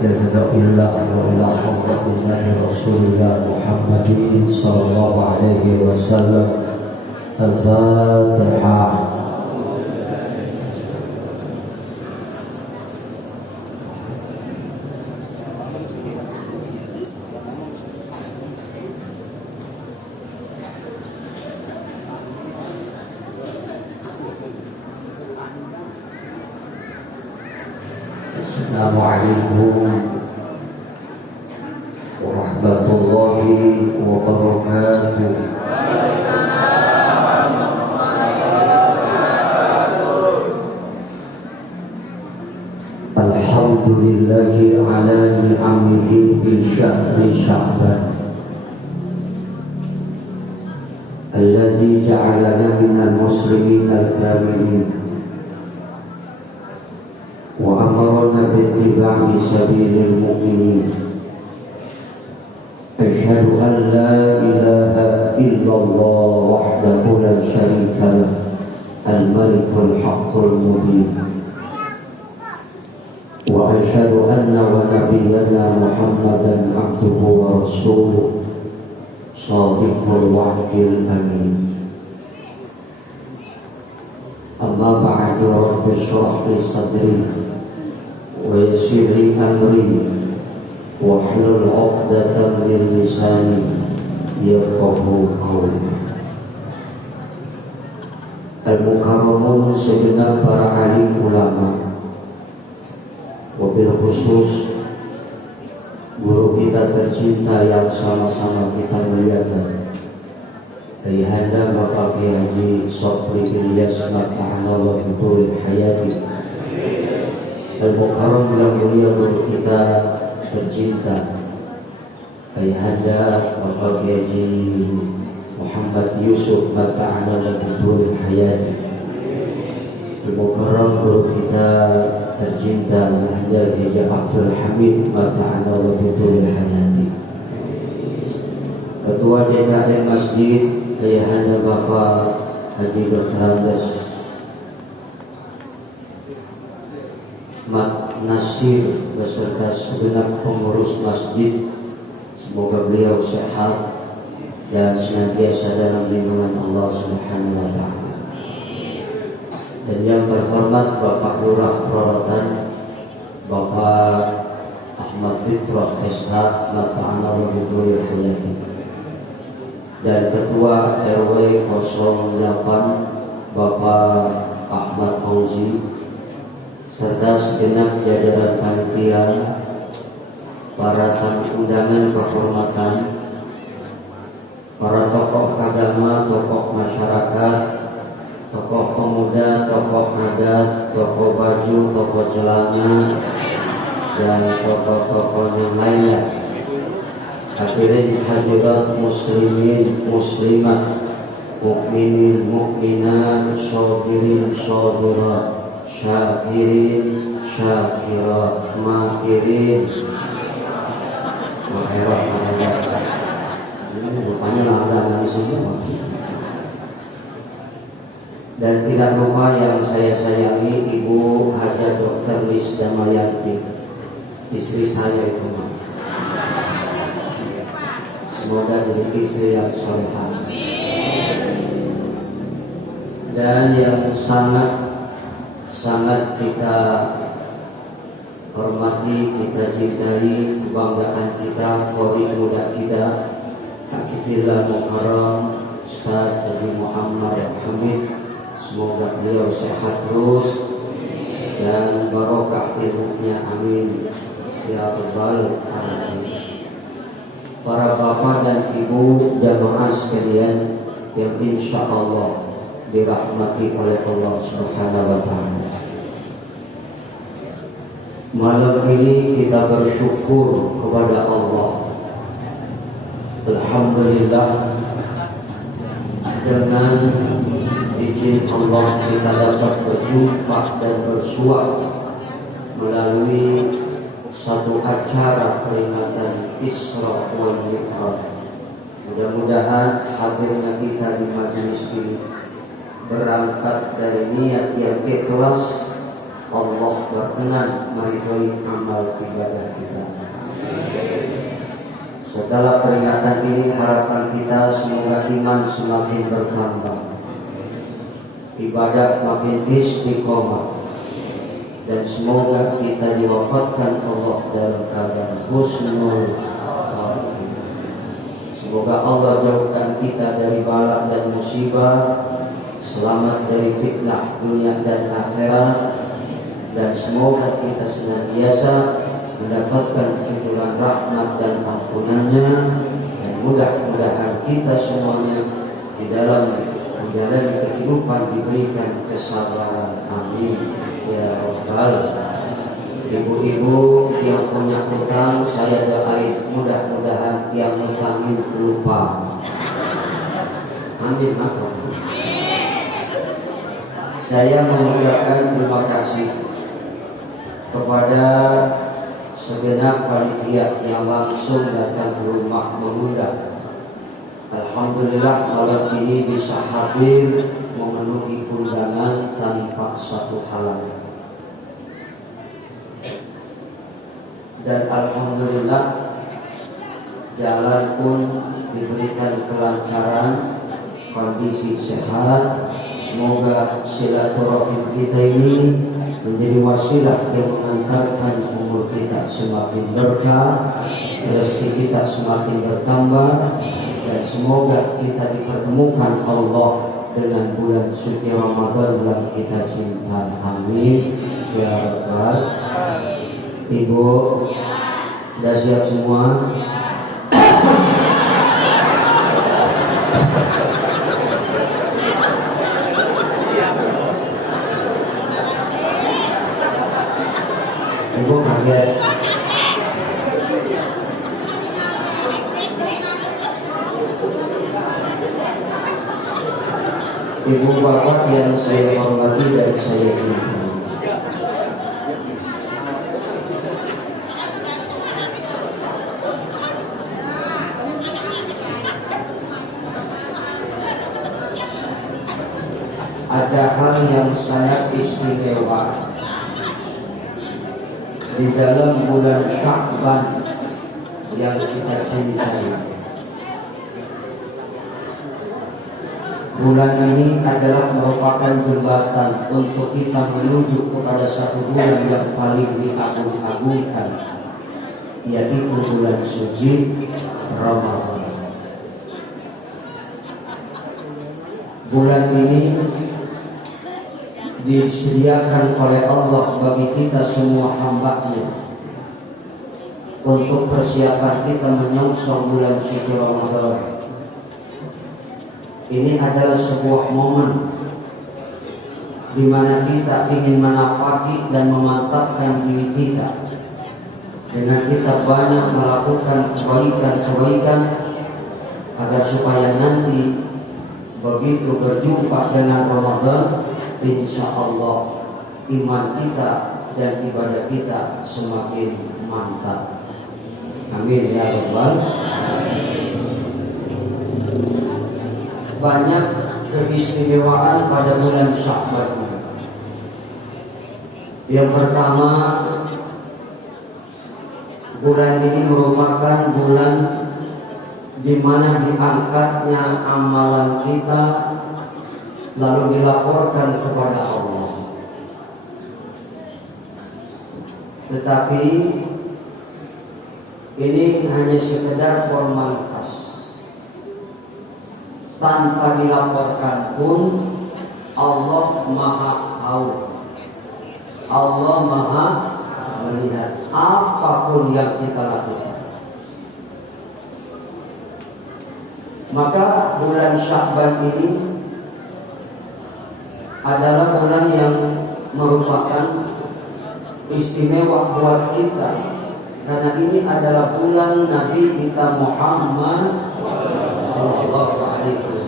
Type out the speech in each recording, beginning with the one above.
Alhamdulillah wa ila hadratillahi Rasulillah Muhammadin sallallahu alaihi wasallam. Al-Fatihah. Assalamualaikum warahmatullahi wabarakatuh. Alhamdulillahi ala ni'amihi fi syahri Sya'ban alladzi ja'alana minal muslimin al-kamilin wa amarna bittiba'i sabilil mu'minin. Asyhadu an la ilaha illallah wahdahu la syarika lah, al-malikul haqqul mubin. Wa asyhadu anna wa nabiyyana Muhammadan abduhu wa rasuluh shadiqul wa'dil amin. Amma ba'du, rabbi shrah li sadri wa yassir li amri wahlul 'uqdatam min lisani yafqahu qawli. Al-mukarramun segenap para alim ulama, wabil khusus guru kita tercinta yang sama-sama kita muliakan, Ayahanda Bapak Kiai Haji Sopri Ilyas Mata'anallah Betul Hayati. Al-Mukarram yang mulia guru kita tercinta, Ayahanda Bapak Kiai Haji Muhammad Yusuf Mata'anallah Betul Hayati. Al-Mukarram guru kita tercinta, Ayahanda Kiai Abdul Hamid Mata'anallah Betul Hayati. Ketua DKM Masjid Ayahanda Bapak Haji Dr. Andes Mat Nasir beserta segenap pengurus masjid, semoga beliau sehat dan senantiasa dalam lindungan Allah Subhanahu wa taala. Dan yang terhormat Bapak Lurah Prorotan Bapak Ahmad Fitrah SH Mata'ana wa Biduri Hayati, dan Ketua RW 08 Bapak Ahmad Fauzi, serta segenap jajaran panitia, para tamu undangan kehormatan, para tokoh agama, tokoh masyarakat, tokoh pemuda, tokoh adat, tokoh baju, tokoh celana, dan tokoh-tokoh yang lainnya. Hadirin hadirat muslimin muslimat, mukminin mukminat, sabirin sabirat, syakirin syakirat, makirin makhirat. Ini rupanya langganan semua. Dan tidak lupa yang saya sayangi Ibu Haja Dr. Lis Damayanti, istri saya itu, semoga jadi istri yang salehah. Dan yang sangat kita hormati, kita cintai, kebanggaan kita, kori muda kita, Akitillah Mukarram Ustaz Haji Muhammad Hamid, semoga beliau sehat terus dan barokah ilmunya, amin ya rabbal alamin. Para bapak dan ibu jamaah sekalian yang insya Allah dirahmati oleh Allah Subhanahu wa taala. Malam ini kita bersyukur kepada Allah. Alhamdulillah, dengan izin Allah kita dapat berjumpa dan bersua melalui satu acara peringatan Isra wal Mi'raj. Mudah-mudahan hadirnya kita di majelis ini berangkat dari niat yang ikhlas Allah berkenan meridhoi amal ibadah kita. Setelah peringatan ini harapan kita semoga iman semakin bertambah, ibadah makin istiqomah, dan semoga kita diwafatkan Allah dalam keadaan husnul khatimah. Semoga Allah jauhkan kita dari bala dan musibah, selamat dari fitnah dunia dan akhirat, dan semoga kita senantiasa mendapatkan cucuran rahmat dan ampunannya, dan mudah-mudahan kita semuanya di dalam menjalani kehidupan diberikan kesabaran. Amin ya rabbal. Ibu-ibu yang punya hutang, saya doain mudah-mudahan yang hutangin lupa. Amin. Saya mengucapkan terima kasih kepada segenap panitia yang langsung datang ke rumah mengundang. Alhamdulillah malam ini bisa hadir memenuhi undangan tanpa satu halangan. Dan alhamdulillah jalan pun diberikan kelancaran, kondisi sehat. Semoga silaturahim kita ini menjadi wasilah yang mengantarkan umur kita semakin berkah, rezeki kita semakin bertambah, dan semoga kita dipertemukan Allah dengan bulan suci Ramadan yang kita cinta. Amin ya rabbal. Ibu sudah siap semua? Ibu kaget. Ibu bapak yang saya hormati dan saya cintai, ada hal yang sangat istimewa di dalam bulan Sya'ban yang kita cintai. Bulan ini adalah merupakan jembatan untuk kita menuju kepada satu bulan yang paling diagung-agungkan, yaitu bulan suci Ramadan. Bulan ini disediakan oleh Allah bagi kita semua hamba-Nya untuk persiapan kita menyongsong bulan suci Ramadan. Ini adalah sebuah momen di mana kita ingin menapaki dan memantapkan diri kita dengan kita banyak melakukan kebaikan-kebaikan agar supaya nanti begitu berjumpa dengan Ramadan, insya Allah iman kita dan ibadah kita semakin mantap. Amin ya rabbal. Banyak keistimewaan pada bulan Sya'ban. Yang pertama, bulan ini merupakan bulan di mana diangkatnya amalan kita lalu dilaporkan kepada Allah. Tetapi ini hanya sekedar formalitas. Tanpa dilaporkan pun Allah Maha Tahu. Allah Maha melihat apapun yang kita lakukan. Maka bulan Sya'ban ini adalah bulan yang merupakan istimewa buat kita, karena ini adalah bulan Nabi kita Muhammad sallallahu alaihi wasallam.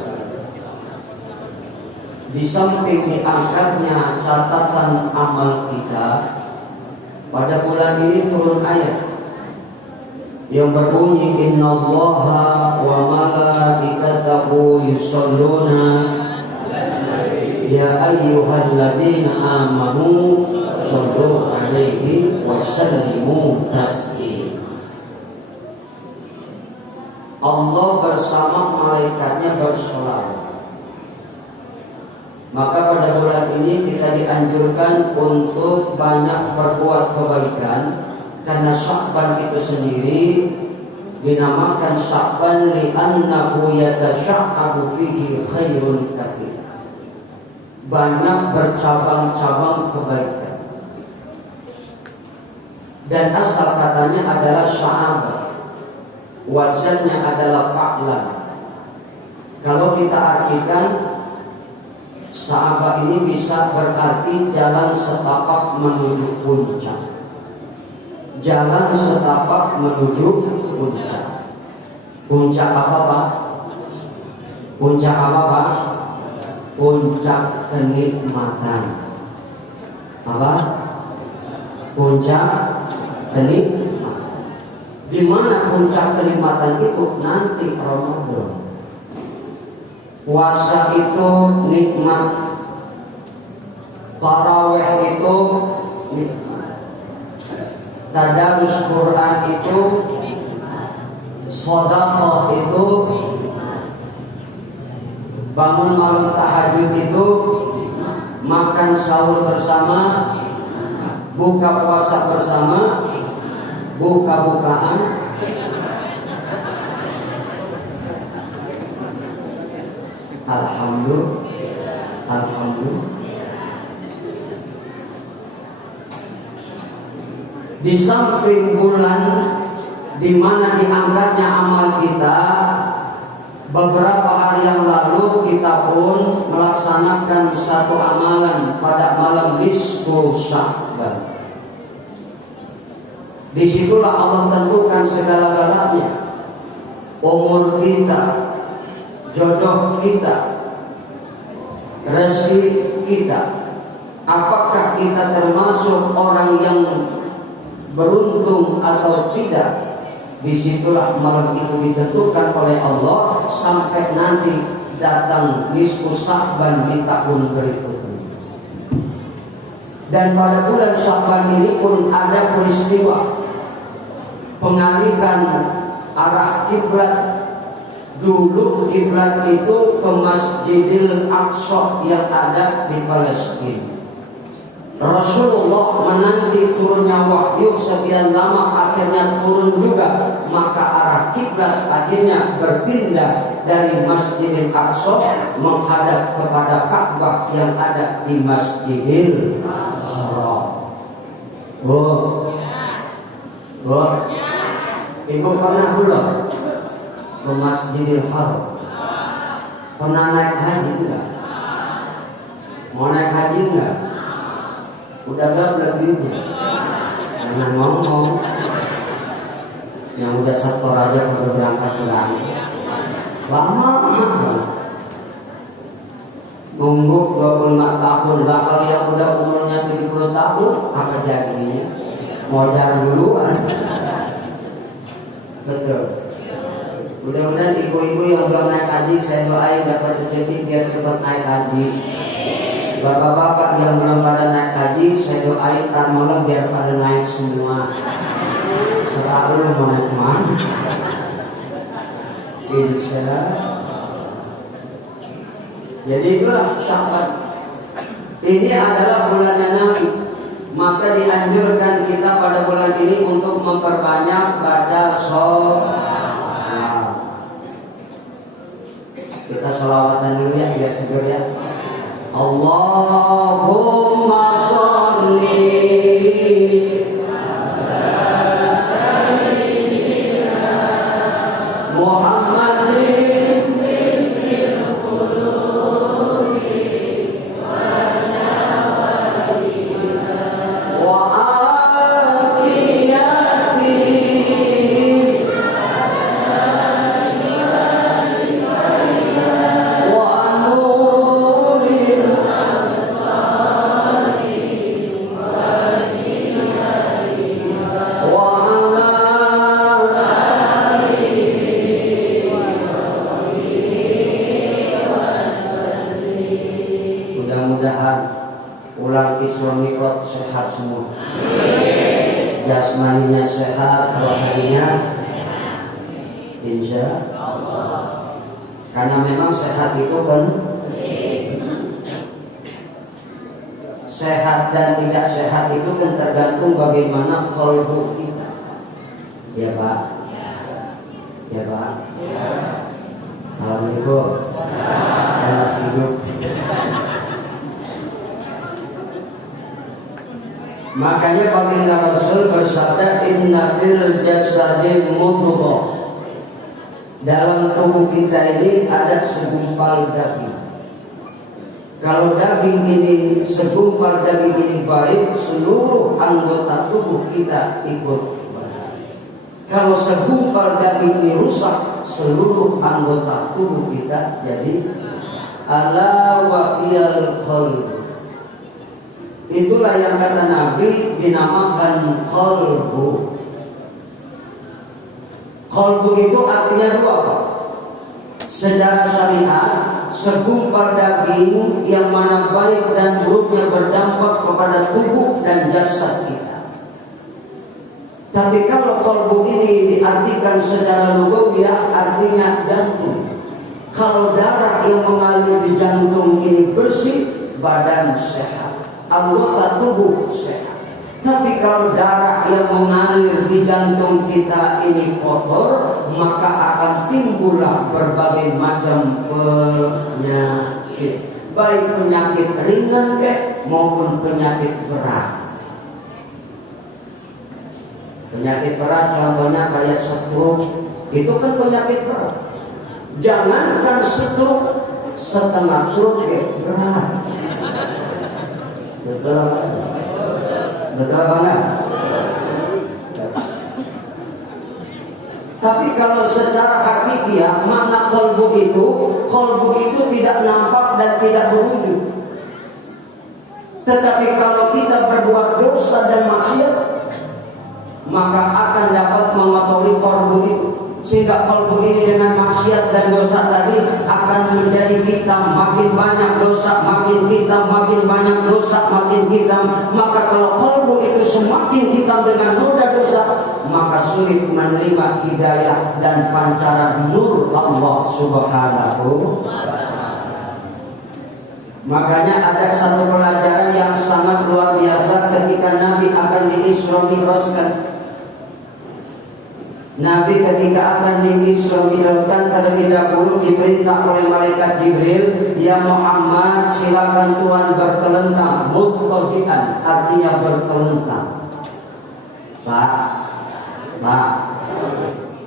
Di samping diangkatnya catatan amal kita, pada bulan ini turun ayat yang berbunyi innallaha wa malaikatahu yusholluna Ya ayyuhalladzina amanu shallu alaihi wasallimu taslima. Allah bersama malaikatnya bersolawat. Maka pada bulan ini kita dianjurkan untuk banyak berbuat kebaikan, karena Sya'ban itu sendiri dinamakan Sya'ban li'annahu yatasya'abu fihi khairun katsir. Banyak bercabang-cabang kebaikan. Dan asal katanya adalah sya'aba, wazannya adalah fa'lan. Kalau kita artikan sya'aba ini bisa berarti jalan setapak menuju puncak. Jalan setapak menuju puncak. Puncak apa Pak? Puncak apa Pak? Puncak kenikmatan. Apa? Puncak kenikmatan. Di mana puncak kenikmatan itu? Nanti Ramadan. Puasa itu nikmat, tarawih itu nikmat, tadarus Quran itu, sedekah itu, bangun malam tahajud itu, makan sahur bersama, buka puasa bersama, buka-bukaan. Alhamdulillah. Di samping bulan di mana diangkatnya amal kita, beberapa hari yang lalu kita pun melaksanakan satu amalan pada malam nisfu Sya'ban. Disitulah Allah tentukan segala-galanya. Umur kita, jodoh kita, rezeki kita. Apakah kita termasuk orang yang beruntung atau tidak? Disitulah malam itu ditentukan oleh Allah sampai nanti datang nisfu Sya'ban di tahun berikutnya. Dan pada bulan Sya'ban ini pun ada peristiwa pengalihan arah kiblat. Dulu kiblat itu ke Masjidil Aqsa yang ada di Palestina. Rasulullah menanti turunnya wahyu sekian lama, akhirnya turun juga. Maka arah kiblat akhirnya berpindah dari Masjidil Aqsa menghadap kepada Ka'bah yang ada di Masjidil Haram. Ibu pernah belum ke Masjidil Haram? Pernah naik haji enggak? Mau naik haji enggak? Udah gak lebihnya? Jangan ngomong. Yang udah setor aja udah berangkat berani. Lama banget. Nunggu 25 tahun. Lah kalau yang udah umurnya 70 tahun, apa jadinya? Modal duluan. Betul. Mudah-mudahan ibu-ibu yang belum naik haji, saya doain dapat rezeki biar cepat naik haji. Bapak-bapak yang belum pada naik haji, saya doain ntar malam biar pada naik semua. Serah lu mau naik mana? Insyaallah. Jadi itulah Sya'ban. Ini adalah bulannya Nabi. Maka dianjurkan kita pada bulan ini untuk memperbanyak baca sholawat. Kita sholawatan dulu ya, biar seger ya. Allahumma sholli ala sayyidina Muhammadin bil qulubi wa nawaiha wa aqiyati wa harinya sehat, 2 harinya insya Allah. Karena memang sehat itu kan sehat dan tidak sehat itu kan tergantung bagaimana qalbu kita. Ya Pak? Ya Pak? Assalamualaikum. Saya masih hidup. Makanya baginda Rasul bersabda, inna fil jasadi mudghah. Dalam tubuh kita ini ada segumpal daging. Kalau daging ini, segumpal daging ini baik, seluruh anggota tubuh kita ikut baik. Kalau segumpal daging ini rusak, seluruh anggota tubuh kita jadi ala wa fiyal qalb. Itulah yang kata Nabi dinamakan qalbu. Qalbu itu artinya 2 Pak. Secara syariat, segumpal daging yang mana baik dan buruknya berdampak kepada tubuh dan jasad kita. Tapi kalau qalbu ini diartikan secara lugawiyah, artinya jantung. Kalau darah yang mengalir di jantung ini bersih, badan sehat, anggota tubuh sehat. Tapi kalau darah yang mengalir di jantung kita ini kotor, maka akan timbullah berbagai macam penyakit, baik penyakit ringan maupun penyakit berat. Penyakit berat contohnya kayak stroke, itu kan penyakit berat. Jangankan stroke, setengah stroke berat. Betul apa? Betul banget. Tapi kalau secara hakikiah makna qalbu itu tidak nampak dan tidak berwujud. Tetapi kalau kita berbuat dosa dan maksiat, maka akan dapat mengotori qalbu itu. Sehingga qalbu ini dengan maksiat dan dosa tadi akan menjadi hitam, makin banyak dosa, makin hitam, makin banyak dosa, makin hitam. Maka kalau qalbu itu semakin hitam dengan noda dosa, maka sulit menerima hidayah dan pancaran nur Allah Subhanahu. Makanya ada satu pelajaran yang sangat luar biasa ketika Nabi akan di-Isra Mi'rajkan. Nabi ketika akan di-Isra Mi'rajkan terlebih dahulu diperintah oleh malaikat Jibril, ya Muhammad, silakan Tuhan berkelentang, muttaji'an artinya berkelentang. Pak,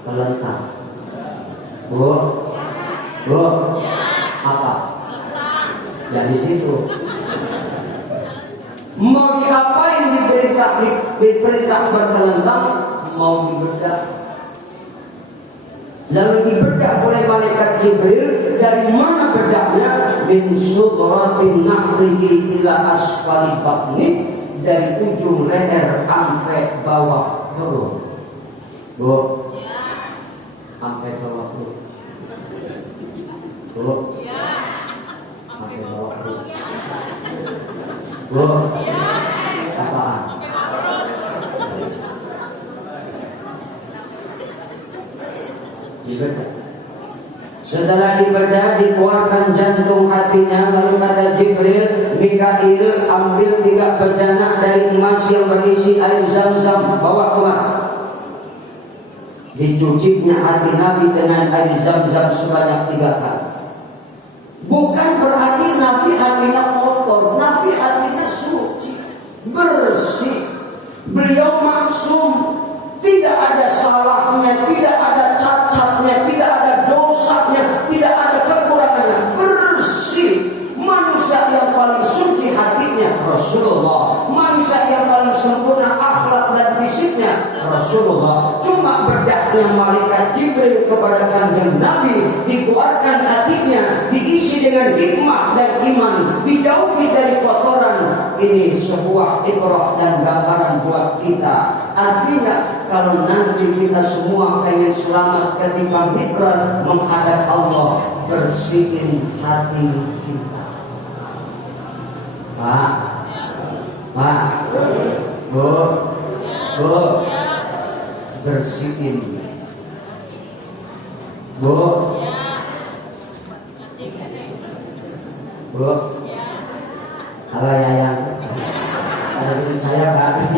kelentang. Bu, apa? Ya di situ. Mau diapain diperintah berkelentang? Mau dibedah. Lalu dibedah oleh malaikat Jibril. Dari mana bedahnya? Min sudratin nahrihi ila asfali batni, dari ujung leher sampai bawah perut. Bu, sampai bawah perut. Bu, sampai bawah perut. Bu, apaan? Dibedah. Setelah dibedah, dikeluarkan jantung hatinya. Lalu kata Jibril, Mikail, ambil 3 bejana dari emas yang berisi air zam-zam, bawa kemari. Dicucinya hati Nabi dengan air zam-zam sebanyak 3 kali. Bukan berarti Nabi hatinya kotor, Nabi hatinya suci, bersih. Beliau maksum, tidak ada salahnya, tidak ada cacatnya, tidak ada dosanya, tidak ada kekurangannya, bersih. Manusia yang paling suci hatinya Rasulullah, manusia yang paling sempurna akhlak dan fisiknya Rasulullah. Cuma berdaknya malaikat Jibril kepada kanjeng Nabi, dikeluarkan hatinya, diisi dengan hikmah dan iman, dijauhi dari kotoran. Ini sebuah ibrah dan gambaran buat kita. Artinya kalau nanti kita semua pengen selamat ketika mi'raj menghadap Allah, bersihin hati kita. Pak, Bu, bersihin. Bu, Bu, halo Yayang, ada ini saya Kak.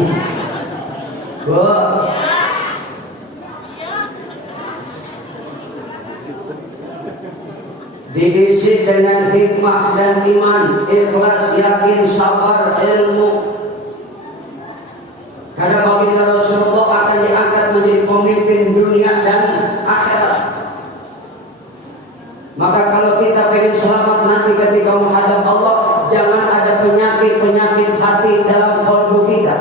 Bu, diisi dengan hikmah dan iman, ikhlas, yakin, sabar, ilmu. Karena baginda Rasulullah akan diangkat menjadi pemimpin dunia dan akhirat. Maka kalau kita pengen selamat nanti ketika menghadap Allah, jangan ada penyakit-penyakit hati dalam kalbu kita.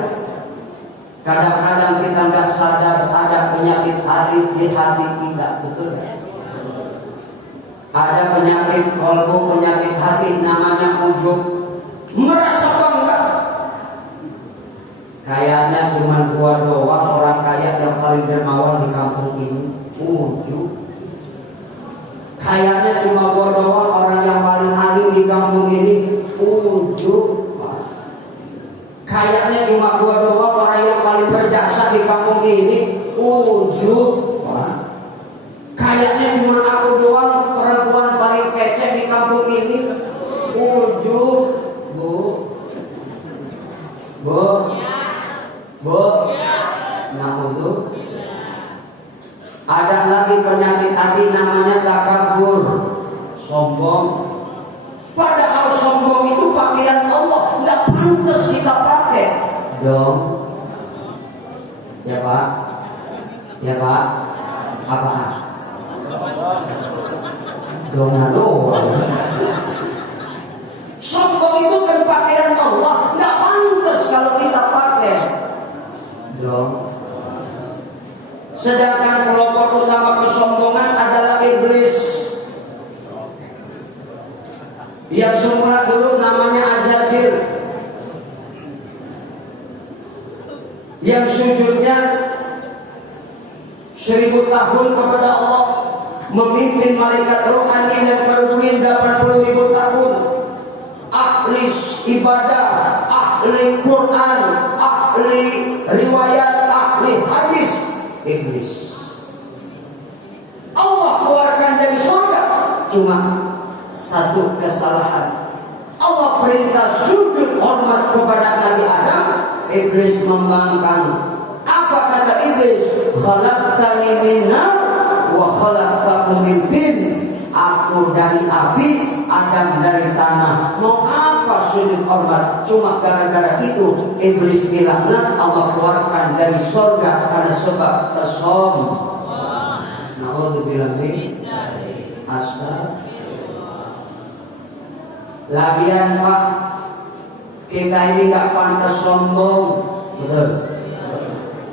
Kadang-kadang kita nggak sadar ada penyakit hati di hati kita, betul nggak? Ada penyakit kalbu, penyakit hati, namanya ujub. Merasa bangga. Kayaknya cuma gua doang orang kaya yang paling dermawan di kampung ini. Ujub. Kayaknya cuma gua doang orang yang paling alim di kampung ini. Ujub. Kayaknya cuma gua doang orang yang paling berjasa di kampung ini. Ujub. Kayaknya cuma aku doang perempuan paling kece di kampung ini. Ujub. Bu, Bu, Bu, naudzu. Ada lagi penyakit hati namanya takabur, sombong. Padahal sombong itu pakaian Allah, nggak pantas kita pakai. Dong, ya Pak, ya Pak, apa? Doang. Sombong itu kan pakaian Allah, nggak pantas kalau kita pakai. Dong. Sedangkan kelompok utama kesombongan adalah iblis. Yang semula dulu namanya Azazil, yang sujudnya 1000 tahun kepada Allah, memimpin malaikat rohani dan kerubuin 80.000 tahun, ahli ibadah, ahli Quran, ahli riwayat, ahli hadis. Iblis Allah keluarkan dari surga cuma satu kesalahan. Allah perintah sujud hormat kepada Nabi Adam, Iblis membangkang. Apa kata Iblis? Khalaqtani min nar wa khalaqtahu min tin. Aku dari api, Adam dari tanah. Mau apa sujud hormat? Cuma gara-gara itu Iblis dilaknat, Allah keluarkan dari surga karena sebab tersombong. Naudzubillah min astagfirullah. Lagian Pak, kita ini gak pantas sombong, betul?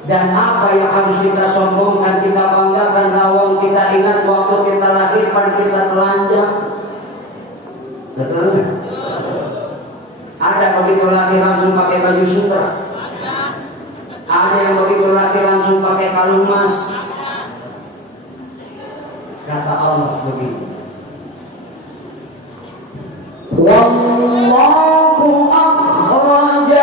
Dan apa yang harus kita sombongkan, kita banggakan, lawang kita ingat waktu kita lahir kan kita telanjang. Betul? Ada begitu lahir langsung pakai baju sutra. Ada yang begitu lahir langsung pakai kalung emas. Kata Allah begini. Wallahu akhrajakum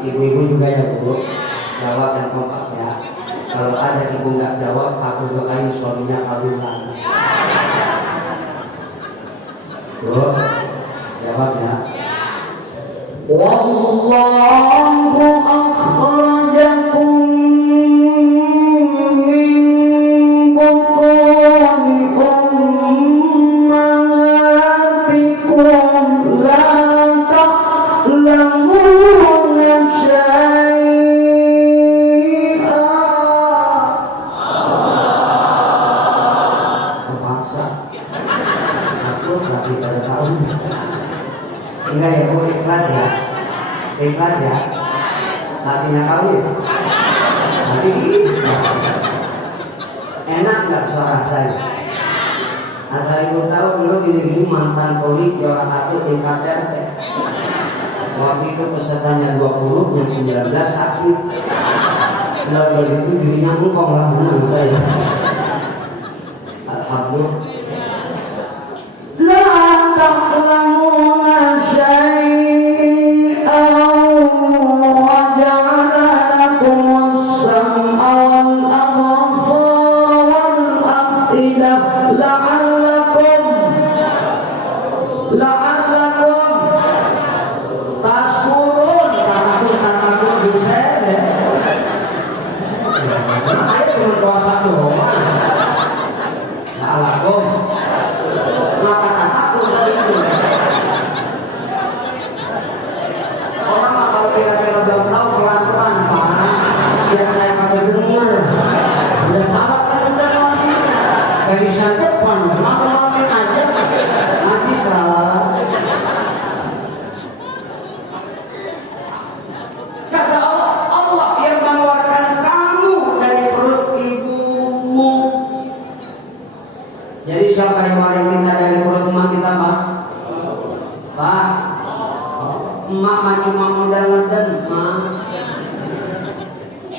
ibu-ibu juga ya Bu, jawab dan kompak ya. Kalau ada ibu nggak jawab, aku doain suaminya kawinan. Bu, jawab ya. Wallahu akhrajakum min butuni ummahatikum la ta'lamuna syai'a. Terpaksa. Aku lagi pada tahun. Enggak ya Bu, ikhlas ya. Ikhlas ya. Latinya kawin. Nanti ikhlas. Enak nggak suara saya? Asal ibu tahu dulu gini-gini mantan poli juara atlet di kadar teh. Waktu itu pesertanya 20, yang 19 sakit. Lalu itu dirinya ngomong lah menang saya. Alhamdulillah. La ta'lamuna syai'an wa ja'ala lakumus sam'a wal absara wal af'idah la'allakum tashkurun. Takut bisa deh. Ayo cuma puasa doang. La'allakum maka tak takut dari itu. Orang mah kalau kira-kira belum tahu pelan-pelan Pak, biar saya pada dengar. Udah sahabat kan rencana nanti dari depan, maklum aja nanti salah. Kata Allah yang mengeluarkan kamu dari perut ibumu. Jadi siapa yang mengeluarkan kita dari perut emak kita Pak? Pak, emak mah cuma modal ngeden Mak.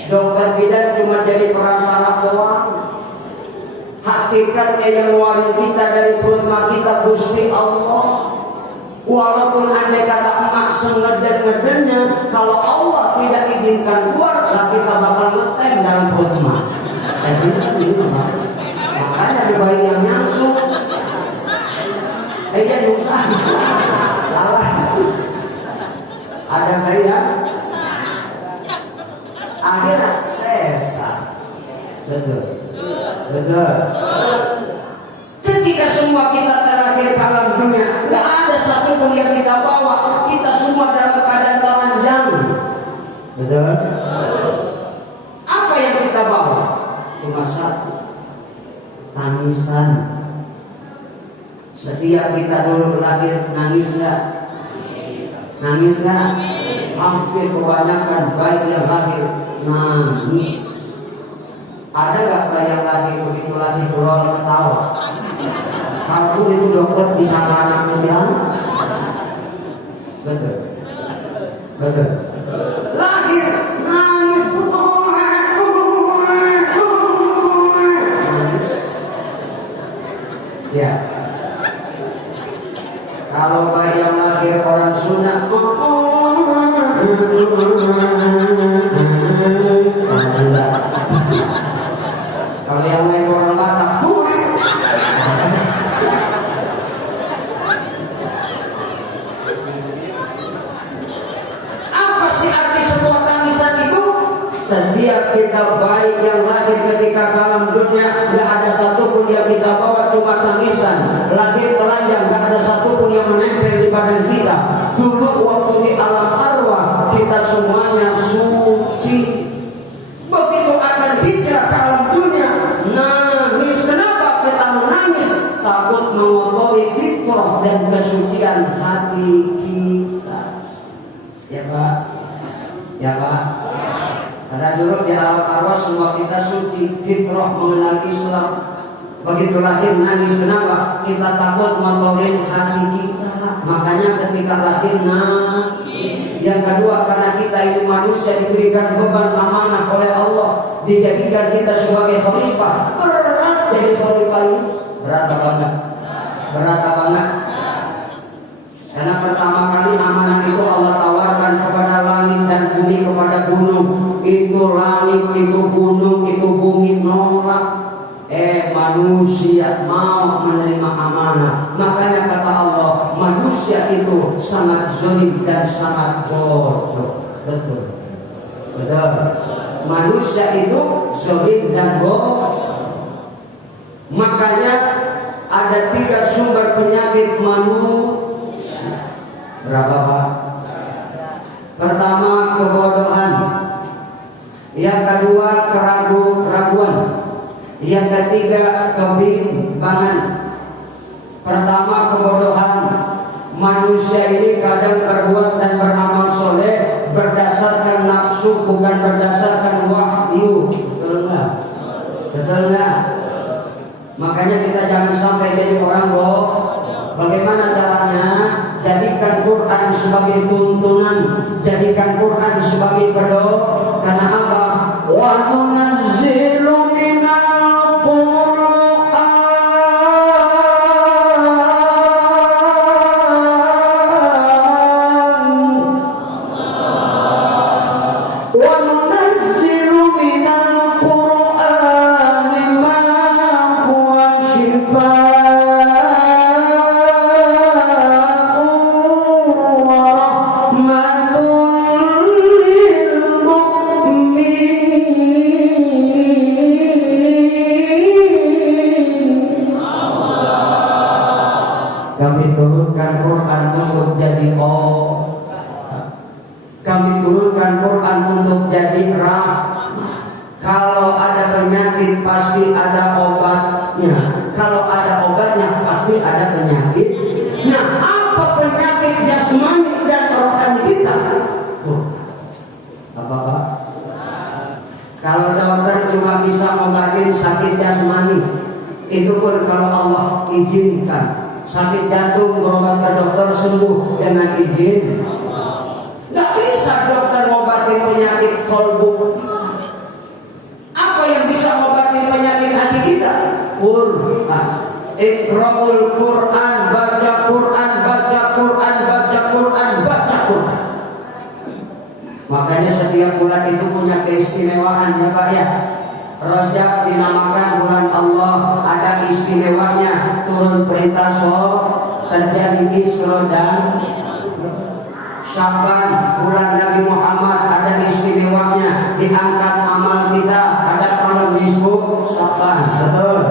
Dokter bidan cuma jadi perantara doang. Hakikatnya yang mengeluarkan kita dari perut emak kita Gusti Allah. Walaupun andai kata emak sengeden-ngedennya, kalau Allah tidak izinkan keluar, lah kita bakal ngetem dalam perut emak. Jadi kan ini Pak. Makanya di bayi yang nyangsu dia nyusah. Salah. Ada bayi yang akhirnya sesat. Betul. Ketika semua kita terakhir ke alam dunia, gak ada satu pun yang kita bawa. Kita semua dalam keadaan telanjang. Betul. Apa yang kita bawa? Cuma satu, tangisan. Setiap kita dulu lahir nangis nggak? Nangis nggak? Hampir kebanyakan bayi yang lahir nangis. Ada nggak bayi yang lahir begitu lahir berol ketawa? Kalau itu dokter bisa anak kuntilan? Betul. Lahir nangis. Ya. Kalau bayi yang lahir orang Sunda, kalau yang lahir orang Batak, apa sih arti sebuah tangisan itu? Setiap kita bayi yang lahir ketika alam dunia, gak ada satupun yang kita bawa cuma tangisan. Lahir telanjang, gak ada satupun yang menempel di badan kita. Dulu waktu di alam arwah, kita semuanya suci. Begitu akan hijrah ke alam dunia, nangis. Kenapa kita menangis? Takut mengotori fitrah dan kesucian hati kita. Ya Pak? Ya Pak? Karena dulu di alam arwah semua kita suci, fitrah mengenal Islam. Begitu lahir nangis, kenapa? Kita takut mengotori hati kita. Makanya ketika lahir nangis. Yang kedua, karena kita itu manusia diberikan beban amanah oleh Allah, dijadikan kita sebagai khalifah. Berat jadi khalifah ini. Berat apa enggak? Berat apa enggak? Karena pertama kali amanah itu Allah tawarkan kepada langit dan bumi, kepada gunung. Itu langit, itu gunung, itu bumi nolak. Manusia mau menerima amanah. Makanya kata Allah, manusia itu sangat zalim dan sangat bodoh. Betul. Manusia itu zalim dan bodoh. Makanya ada 3 sumber penyakit manusia. Berapa Pak? Pertama, kebodohan. Yang kedua, keraguan. Yang ketiga, kebimbangan. Pertama, kebodohan. Manusia ini kadang berbuat dan beramal soleh berdasarkan nafsu, bukan berdasarkan wahyu. Betul nggak? Betul nggak? Makanya kita jangan sampai jadi orang bohong. Bagaimana caranya? Jadikan Quran sebagai tuntunan, jadikan Quran sebagai pedoman. Karena apa? Wa nunazzilu minal Qur'an wa nunazzilu minal Qur'ani ma huwa shifaa'un kami turunkan Quran untuk jadi kami turunkan Quran untuk jadi kalau ada penyakit pasti ada obatnya, kalau ada obatnya pasti ada penyakit. Nah, apa penyakit jasmani dan rohani kita? Apa Pak? Kalau dokter cuma bisa ngobatin sakit jasmani, itu pun kalau Allah izinkan. Sakit jantung berobat ke dokter sembuh dengan izin. Gak bisa dokter ngobatin penyakit kolbu. Apa yang bisa ngobatin penyakit hati kita? Quran. Iqra'ul Quran, baca Quran, baca Quran, baca Quran, baca Quran. Makanya setiap bulan itu punya keistimewaan ya Pak ya. Rajab dinamakan bulan Allah, ada istimewanya, turun perintah terjadi Isra dan Syaban, bulan Nabi Muhammad, ada istimewanya, diangkat amal kita, ada kalau nisfu Syaban, betul.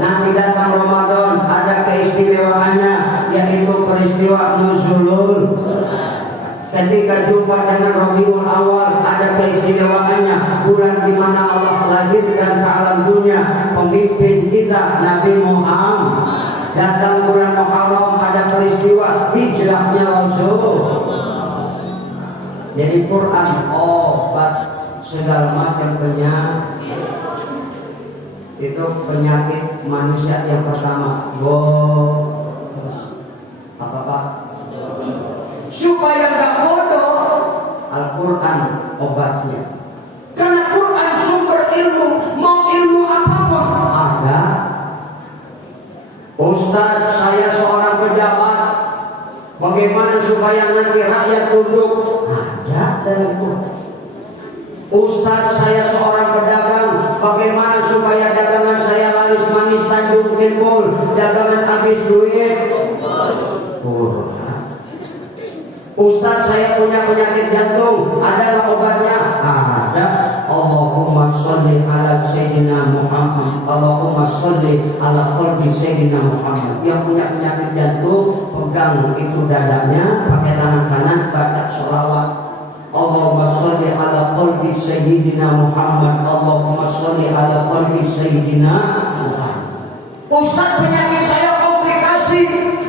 Nanti datang Ramadan, ada keistimewaannya, yaitu peristiwa nuzulul. Ketika jumpa dengan Rabiul Awal, ada keistimewaannya, bulan di mana Allah lahirkan ke alam dunia pemimpin kita Nabi Muhammad. Datang bulan Muharram, ada peristiwa hijrahnya Rasul. Jadi Quran obat segala macam penyakit. Itu penyakit manusia yang pertama, apa Pak? Supaya nggak bodoh, Al-Quran obatnya. Karena Quran sumber ilmu, mau ilmu apapun ada. Ustaz, saya seorang pejabat, bagaimana supaya nanti rakyat tunduk? Ada dalam Quran. Ustaz, saya seorang pedagang, bagaimana supaya dagangan saya laris manis Tanjung Kimpul, dagangan habis duit? Quran. Ustaz, saya punya penyakit jantung, ada obatnya? Ada. Allahumma sholli ala Sayyidina Muhammad, Allahumma sholli ala qalbi Sayyidina Muhammad. Yang punya penyakit jantung, pegang itu dadanya, pakai tangan kanan, baca sholawat. Allahumma sholli ala qalbi Sayyidina Muhammad, Allahumma sholli ala qalbi Sayyidina Muhammad. Ustaz, penyakit saya komplikasi,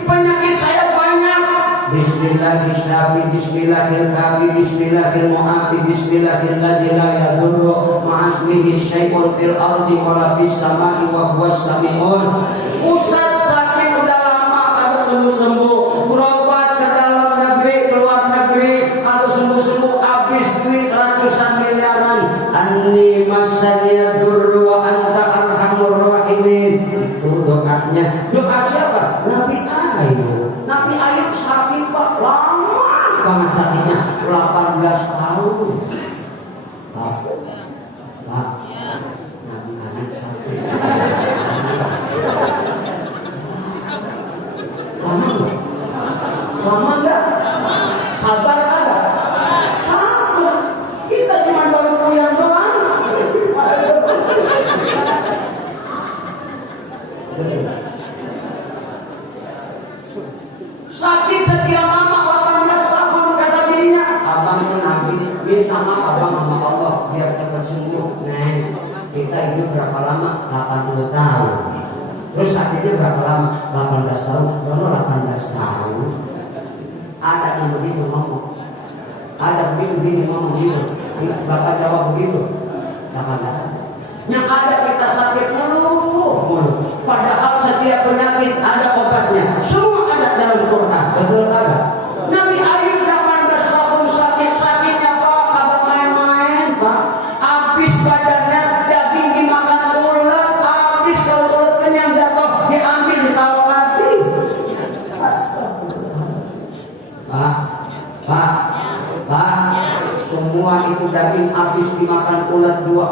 penyakit saya banyak. Bismillahirrahmanirrahim, Bismillahirrahmanirrahim, Bismillahirrahmanirrahim, Bismillahirrahmanirrahim, la yadurru ma'asmihi syai'un fil ardi wa la fis sama'i wa huwas sami'un. Ustaz, sakit udah lama kagak sembuh-sembuh, berobat ke dalam negeri, keluar negeri, kalau sembuh-sembuh habis duit ratusan miliaran. Anni masaniya durru wa anta arhamur rahimin. Itu doanya. Doa siapa? Nabi Ayub. Nabi Ayub sakit Pak, lama banget sakitnya, 18 tahun. Pak, Nabi Ayub sakit. Lama enggak? Sabar ada? Sabar. Kita cuma baru puyang doang. Sakit sekian lama, 18 tahun, kata dirinya. Abang itu Nabi, minta maaf abang sama Allah biar cepat sembuh. Nah, kita hidup berapa lama? 80 tahun. Terus sakitnya berapa lama? 18 tahun. Baru 18 tahun. Ada yang begitu ngomong. Ada begitu ngomong gitu. Bapak jawab begitu. Yang ada kita sakit mulu. Padahal setiap penyakit ada obatnya. Semua ada dalam Quran. Betul ada. Nabi Ayub 18 tahun sakit-sakitnya Pak, kagak main-main Pak. Habis badannya daging dimakan ulat, habis kalau ulat kenyang jatuh diambil ditaruh lagi. Pak, semua itu daging habis dimakan ulat dua.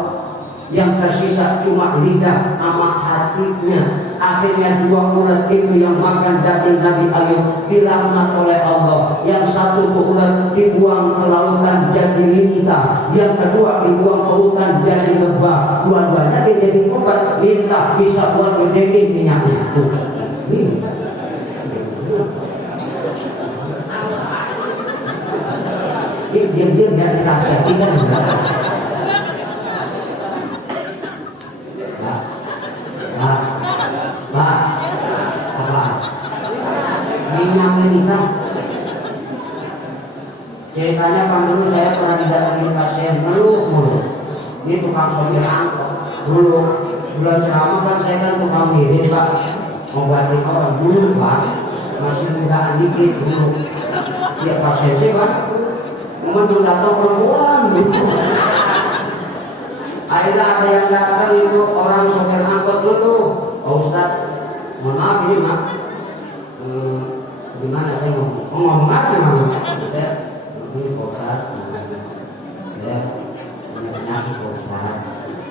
Yang tersisa cuma lidah sama hatinya. Akhirnya dua ulat itu yang makan daging Nabi Ayub dilaknat oleh Allah. Yang satu ulat dibuang ke lautan jadi lintah, yang kedua dibuang ke hutan jadi lebah. Dua-duanya jadi obat. Lintah bisa buat gedein minyaknya. Tuh. Diam-diam ya dirahasiakan. Minyak lintah. Ceritanya kan dulu saya pernah didatangin pasien ngeluh mulu. Dia tukang sopir angkot. Dulu bulan ceramah kan saya kan tukang ngirim Pak, ngobatin orang dulu Pak, masih mudaan dikit dulu. Ya pasien saya Pak, mendung datang perempuan gitu. Akhirnya ada yang datang itu orang sopir angkot dulu. Pak Ustaz, mohon maaf ini Mak. Gimana saya ngomong apa namanya? Ya, ini Pak Ustaz. Ya, penyakit Pak Ustaz.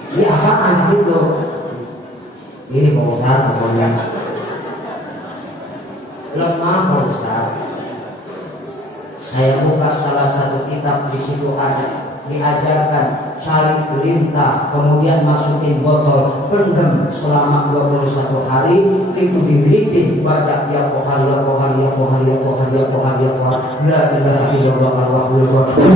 Ini apaan gitu? Ini Pak Ustaz pokoknya. Lemah Pak Ustaz. Saya buka salah satu kitab, di situ ada diajarkan cari lintah, kemudian masukin botol, pendem selama 21 hari, itu diberitin, baca ya Tuhan ya Tuhan ya Tuhan ya Tuhan ya Tuhan ya Tuhan, la ilaha illallah al-wahidul qahhar.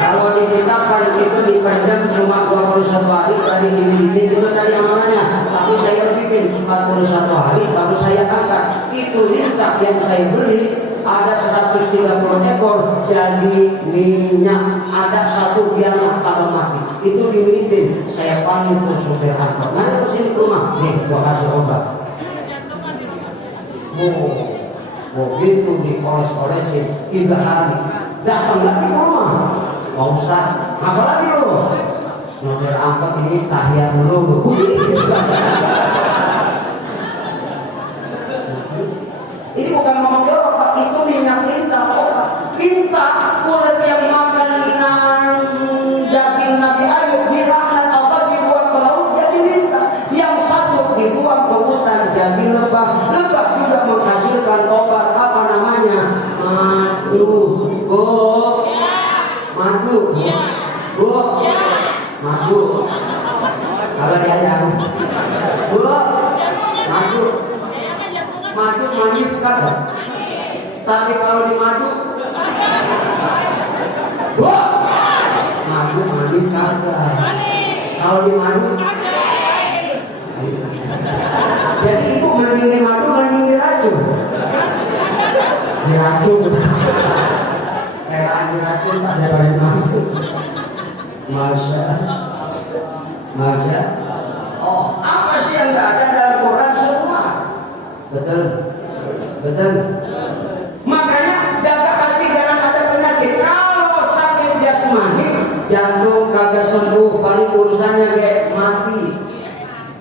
Kalau diceritakan itu dipendam cuma 21 hari, tadi diberitin itu tadi amalannya. Tapi saya bikin 41 hari baru saya angkat. Itu lintah yang saya beli ada 130 ekor jadi minyak, ada satu dianak kalau mati. Itu diberitin. Saya panggil ke sopir angkot. Nanti kesini ke rumah. Nih, gua kasih obat. Begitu dioles-olesin 3 hari. Datang lagi ke rumah. Pak Ustaz, apa lagi lo? Sopir angkot ini tahiyat dulu. Ini bukan ngomong jorok Pak, itu minyak lintah Pak. Lintah ulat yang makan daging Nabi Ayub dilaknat Allah, dibuang ke laut jadi lintah. Yang satu dibuang ke hutan jadi lebah. Lebah juga menghasilkan obat apa namanya? Madu. Madu. Madu. Kalau dia yang madu. Madu manis kan? Tapi kalau di madu, madu manis kan? Kalau di madu, jadi ibu mending di madu, mending diracun. Diracun. Kayak diracun tak ada dari madu. Masya. Oh, apa sih yang nggak ada dalam Quran semua? Betul. Makanya jaga hati jangan ada penyakit. Kalau sakit jasmani, jantung kagak sembuh, paling urusannya kayak mati.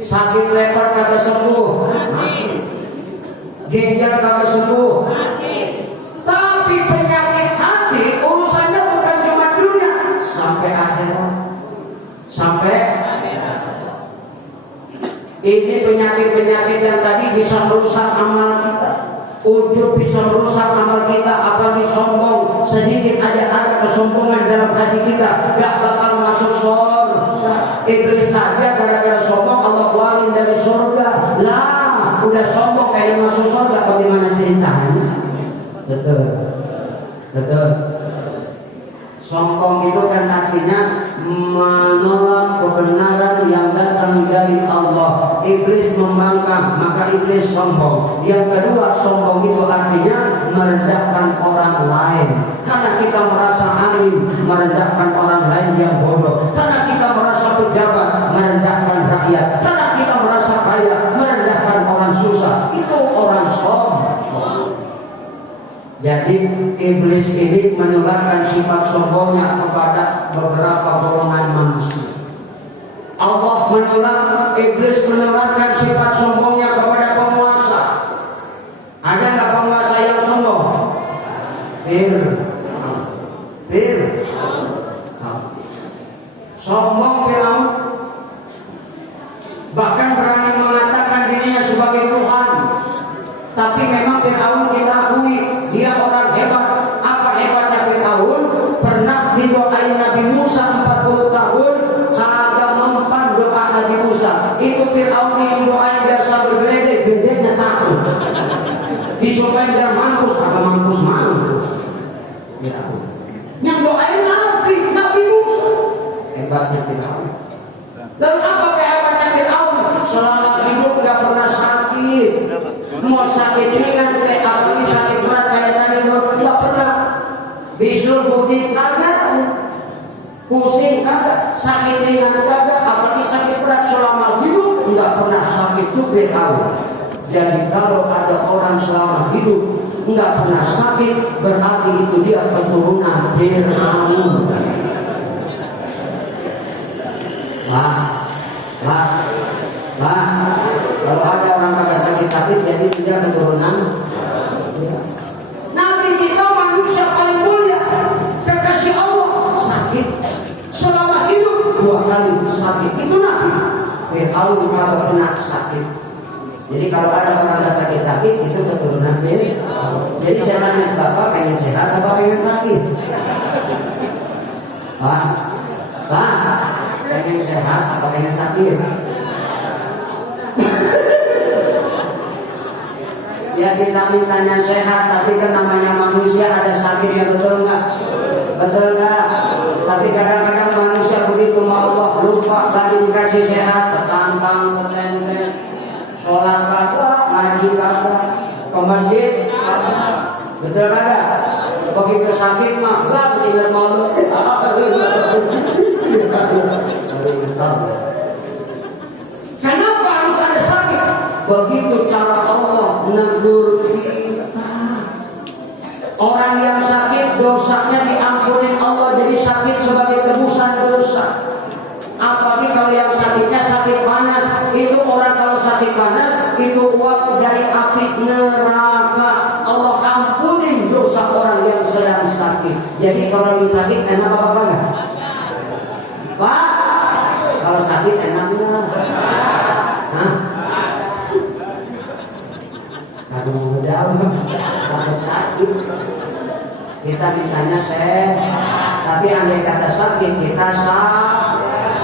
Sakit leher kagak sembuh, mati. Ginjal kagak sembuh, mati. Tapi penyakit hati urusannya bukan cuma dunia, sampai akhirat. Ini penyakit-penyakit yang tadi bisa merusak amal kita. Ujub bisa merusak amal kita, apalagi sombong. Sedikit ada kesombongan dalam hati kita, gak bakal masuk surga. Iblis saja gara-gara sombong Allah keluarin dari surga. Lah, udah sombong kayak masuk surga, bagaimana ceritanya? Betul. Sombong itu kan artinya menolak kebenaran yang datang dari Allah. iblis membangkang, maka iblis sombong. Yang kedua, sombong itu artinya merendahkan orang lain. Karena kita merasa alim, merendahkan orang lain yang bodoh. Karena kita merasa pejabat, merendahkan rakyat. Karena kita merasa kaya, merendahkan orang susah. Itu orang sombong. Jadi iblis ini menularkan sifat sombongnya kepada beberapa golongan manusia. Allah iblis menularkan sifat sombongnya kepada penguasa. Ada nggak penguasa yang sombong? Sombong Firaun, bahkan berani mengatakan dirinya sebagai Tuhan. Tapi memang Firaun kita akui dia orang hebat. Apa hebatnya Firaun? Pernah didoain Nabi Musa 40 tahun kagak mempan doa Nabi Musa. Itu Firaun didoain biar sambil geledek-geledeknya takut. Disumpahin biar mampus, kagak mampus. Firaun yang doain Nabi Musa. Hebatnya Firaun. Lalu apa kehebatannya Firaun? Selama hidup gak pernah sakit. Mau sakit ringan kayak apalagi sakit berat kayak tadi nggak pernah. Bisul budi kagak, pusing kagak, sakit ringan kagak, apalagi sakit berat. Selama hidup nggak pernah sakit itu Firaun. Jadi kalau ada orang selama hidup nggak pernah sakit, berarti itu dia keturunan Firaun. Kalau ada orang kagak sakit-sakit, jadi tidak keturunan. Nabi kita manusia paling mulia, kekasih Allah, sakit selama hidup 2 kali sakit. Itu Nabi. Firaun kagak pernah sakit. Jadi kalau ada orang kagak sakit-sakit, itu keturunan Firaun. Jadi saya tanya Bapak, pengen sehat apa pengen sakit? Pengen sehat apa pengen sakit? Ya kita mintanya sehat, tapi kan namanya manusia ada sakitnya, betul nggak? Betul nggak? Tapi kadang-kadang manusia begitu sama Allah lupa tadi dikasih sehat, petantang, petenten, sholat kagak, ngaji kagak, ke masjid, betul kagak? Begitu sakit mah, gak ingat malu. Kenapa harus ada sakit? Begitu cara Allah menegur kita. Orang yang sakit dosanya diampuni Allah, jadi sakit sebagai tebusan dosa. Apalagi kalau yang sakitnya sakit panas, itu orang kalau sakit panas itu uap dari api neraka. Allah ampuni dosa orang yang sedang sakit. Jadi kalau lagi sakit enak apa enggak? Pak, kalau sakit enak enggak? Hah? Aduh, takut sakit. Kita mintanya sehat, tapi andai kata sakit kita sabar.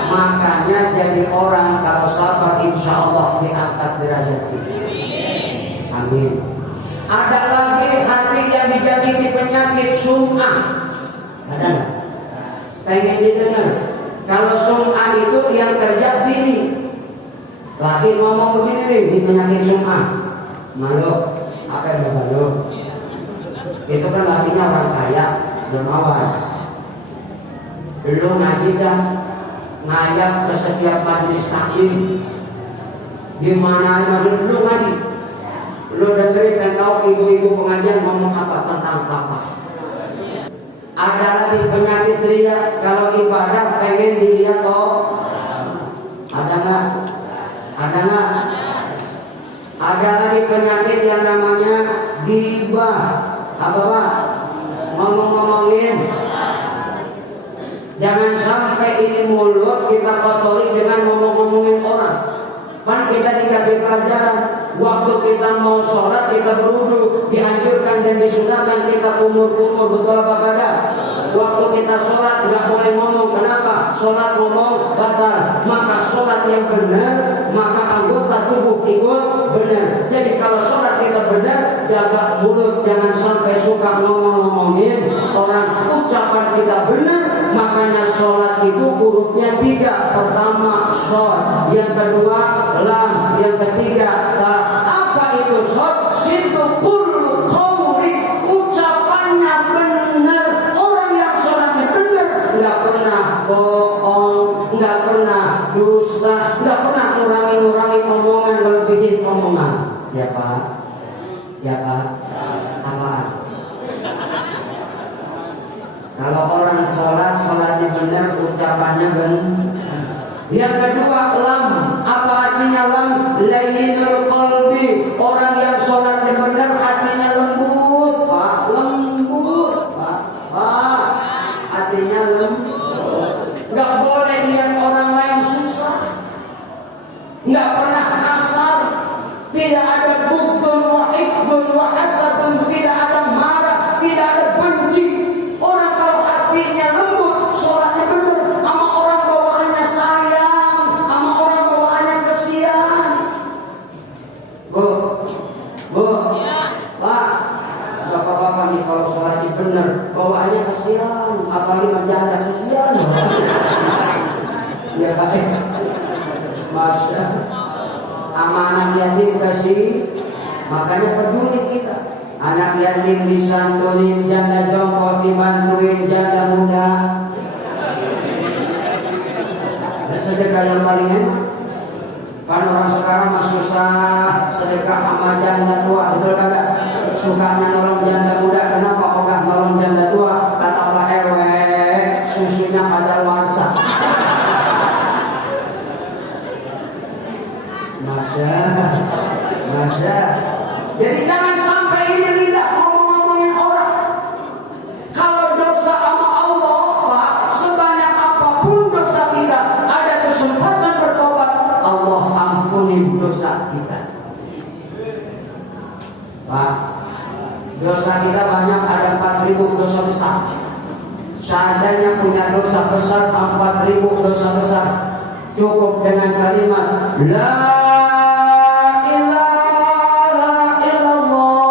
Makanya jadi orang kalau sabar insya Allah diangkat derajat kita. Amin. Ada lagi hati yang dijadikan penyakit sum'ah. Ada nggak? Pengen didengar? Kalau sum'ah itu yang kerja bini. Lagi ngomong begini nih, di penyakit sum'ah. Malu, apa yang malu? Itu kan artinya orang kaya, dermawan. Lu ngaji dah, ngajak ke setiap majelis taklim. Di mana maksud lu ngaji? Lu dengerin dan tahu ibu-ibu pengajian ngomong apa tentang apa. Ada lagi penyakit ria, kalau ibadah pengen dilihat toh. Ada nggak? Ada nggak? Ada lagi penyakit yang namanya ghibah. Apa Pak? Ngomong-ngomongin. Jangan sampai ini mulut kita kotori dengan ngomong-ngomongin orang. Kan kita dikasih pelajaran, waktu kita mau sholat kita berwudu, dianjurkan dan disunahkan kita kumur-kumur, betul apa kagak? Waktu kita sholat nggak boleh ngomong, kenapa? Sholat ngomong batal. Maka sholat yang benar, maka anggota tubuh ikut benar. Jadi kalau sholat kita benar, jaga mulut, jangan sampai suka ngomong-ngomongin orang. Ucapan kita benar, makanya sholat itu hurufnya 3. Pertama shod, yang kedua lam, yang ketiga ta. Apa itu shod? Sidqul qauli, ucapannya benar. Orang yang sholatnya benar, nggak pernah bohong, nggak pernah dusta, nggak pernah ngurangi omongan kalau bikin omongan. Ya Pak, ya Pak, apaan? Kalau orang sholatnya benar, ucapannya benar. Yang kedua lam, apa artinya lam? Layyinul qalbi, orang yang sholatnya benar, hatinya lembut, Pak, lembut, Pak, hatinya lembut. Nggak boleh lihat orang lain susah, nggak pernah kasar, tidak ada bughdun wa hikdun wa hasadun, tidak ada marah, tidak ada benci. Orang kalau hatinya lembut, sholatnya benar, sama orang bawaannya sayang, sama orang bawaannya kesian. Bu, Pak, bapak-bapak nih kalau sholatnya benar, bawaannya kesian, apalagi menjanda kesian. Ya Pak, Masya, amanah yatim kasih, makanya peduli kita. Anak yatim disantunin, janda jongkok dibantuin, janda muda. Sedekah yang paling enak. Kan orang sekarang mah susah sedekah sama janda tua, betul kagak? Sukanya nolong janda muda, kenapa ogah nolong janda tua? Kata Pak RW, susunya kadaluarsa. Masya. Jadi jangan sampai ini tidak ngomong-ngomongin orang. Kalau dosa sama Allah, Pak, sebanyak apapun dosa kita, ada kesempatan bertobat, Allah ampuni dosa kita. Pak, dosa kita banyak, ada 4.000 dosa besar. Seandainya punya dosa besar 4.000 dosa besar, cukup dengan kalimat La ilaha illallah,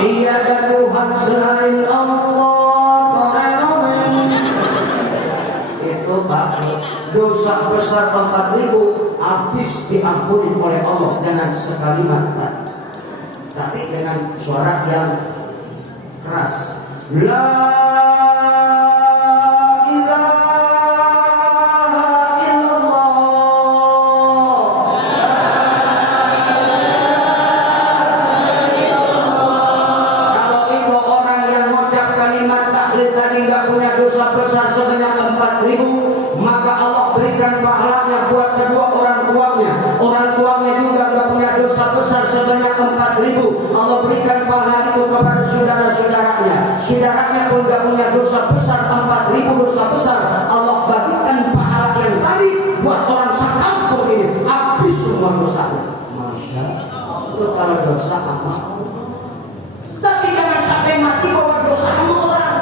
tiada Tuhan selain Allah. Itu Pak, dosa besar 4.000 habis diampuni oleh Allah dengan sekalimat, tapi dengan suara yang keras. La ilaha illallah, kalau itu orang yang mengucap kalimat tahlil tadi nggak punya dosa besar sebanyak 4.000, maka Allah berikan pahalanya buat kedua orang tuanya. Orang tuanya juga nggak punya dosa besar sebanyak 4.000, Allah berikan pahala itu kepada saudara-saudaranya. Saudaranya pun gak punya dosa besar 4.000 dosa besar, Allah bagikan pahala yang tadi buat orang sekampung ini, habis semua dosanya. Masya Allah, itu kalau dosa apa? Tapi jangan sampai mati bawa dosa sama orang.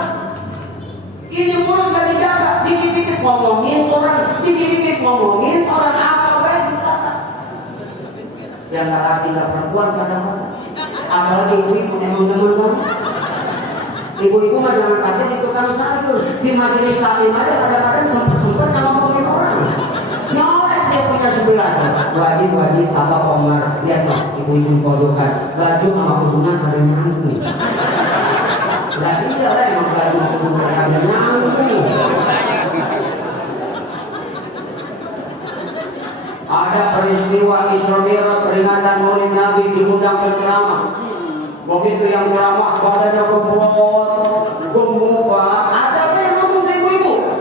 Ini mulut gak dijaga, dikit-dikit ngomongin orang, dikit-dikit ngomongin orang, apa baik dikata. Yang gak laki gak perempuan kadang-kadang, apalagi ibu-ibu emang teman-teman. Ibu-ibu mah jangan pakai di tukang sayur, di majelis taklim aja kadang-kadang sempat ngomongin orang. Nyolek dia punya sebelah. Bu Adi, apa Omar, lihat mah ibu-ibu podokan baju sama hubungan pada nyambung. Lah iya lah, emang baju hubungan pada nyambung. Ada peristiwa Isra Mi'raj, peringatan Maulid Nabi, diundang ke ceramah. Begitu yang ceramah badannya gemuk, Pak. Ada yang ngomong ke ibu-ibu.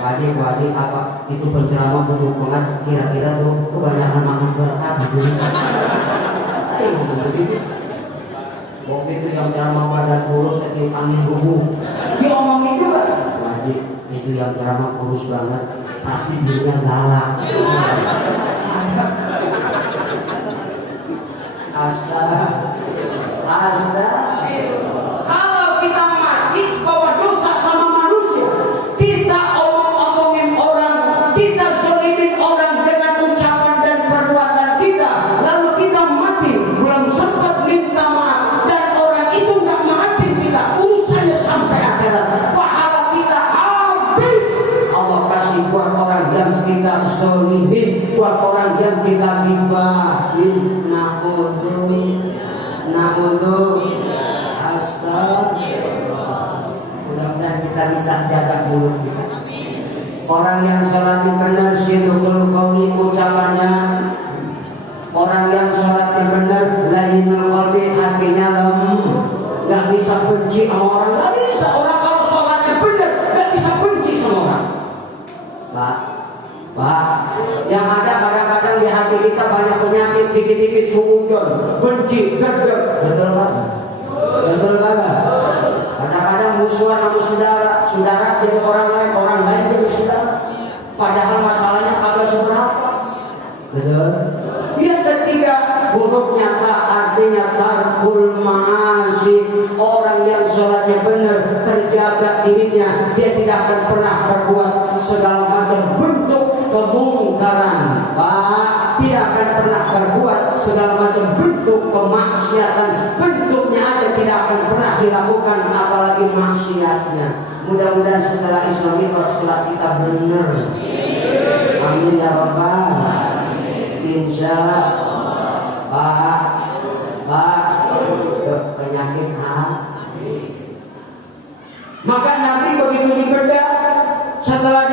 Wajib apa? Itu penceramah gemuk banget. Kira-kira tuh kebanyakan makan berkat gitu. Ada yang ngomong begitu. Begitu yang ceramah badan kurus kayak angin rubuh, diomongin juga. Wajib itu yang ceramah kurus banget, pasti dirinya galak. Astaga. Kalau kita mati bawa dosa sama manusia, kita omong-omongin orang, kita zalimin orang dengan ucapan dan perbuatan kita, lalu kita mati belum sempat minta maaf dan orang itu kita urusannya sampai akhirat, pahala kita habis. Allah kasih buat orang yang kita zalimin, buat orang yang kita gibahin. Astagfirullah. Mudah-mudahan kita bisa jaga mulut kita. Orang yang sholatnya benar, sidqul qauli ucapannya. Orang yang sholatnya benar, lainul qalbi hatinya lembut, nggak bisa benci sama orang, nggak bisa. Orang kalau sholatnya benar, nggak bisa benci sama orang. Pak, yang ada kadang-kadang di hati kita banyak penyakit, dikit-dikit suudzon, benci, gedeg, betul Pak? Betul Pak? Kadang-kadang musuhan sama saudara jadi orang lain jadi saudara. Padahal masalahnya agak seberapa. Betul? Yang ketiga, huruf nyata artinya tarkul ma'asi. Orang yang sholatnya benar, terjaga dirinya, dia tidak akan pernah berbuat segala macam bentuk kemungkaran. Pak, tidak akan pernah berbuat segala macam bentuk kemaksiatan. Bentuknya aja tidak akan pernah dilakukan, apalagi maksiatnya. Mudah-mudahan setelah Isra Mi'raj sholat kita benar. Amin ya Rabbal. Insya Allah. Pak, penyakit hati. Maka Nabi begitu dibedah, setelah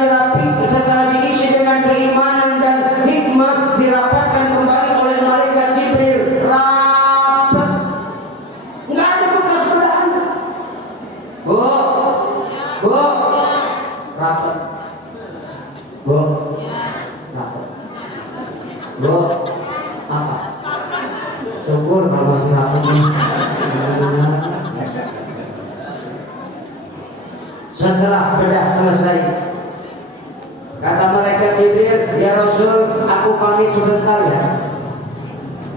diisi dengan keimanan dan hikmah, dirapatkan kembali oleh malaikat Jibril. Rapat, nggak ada bekas bedahan. Rapat. Apa? Syukur kalau masih rapat. Setelah bedah selesai, kata malaikat Jibril, ya Rasul, aku pamit sebentar ya.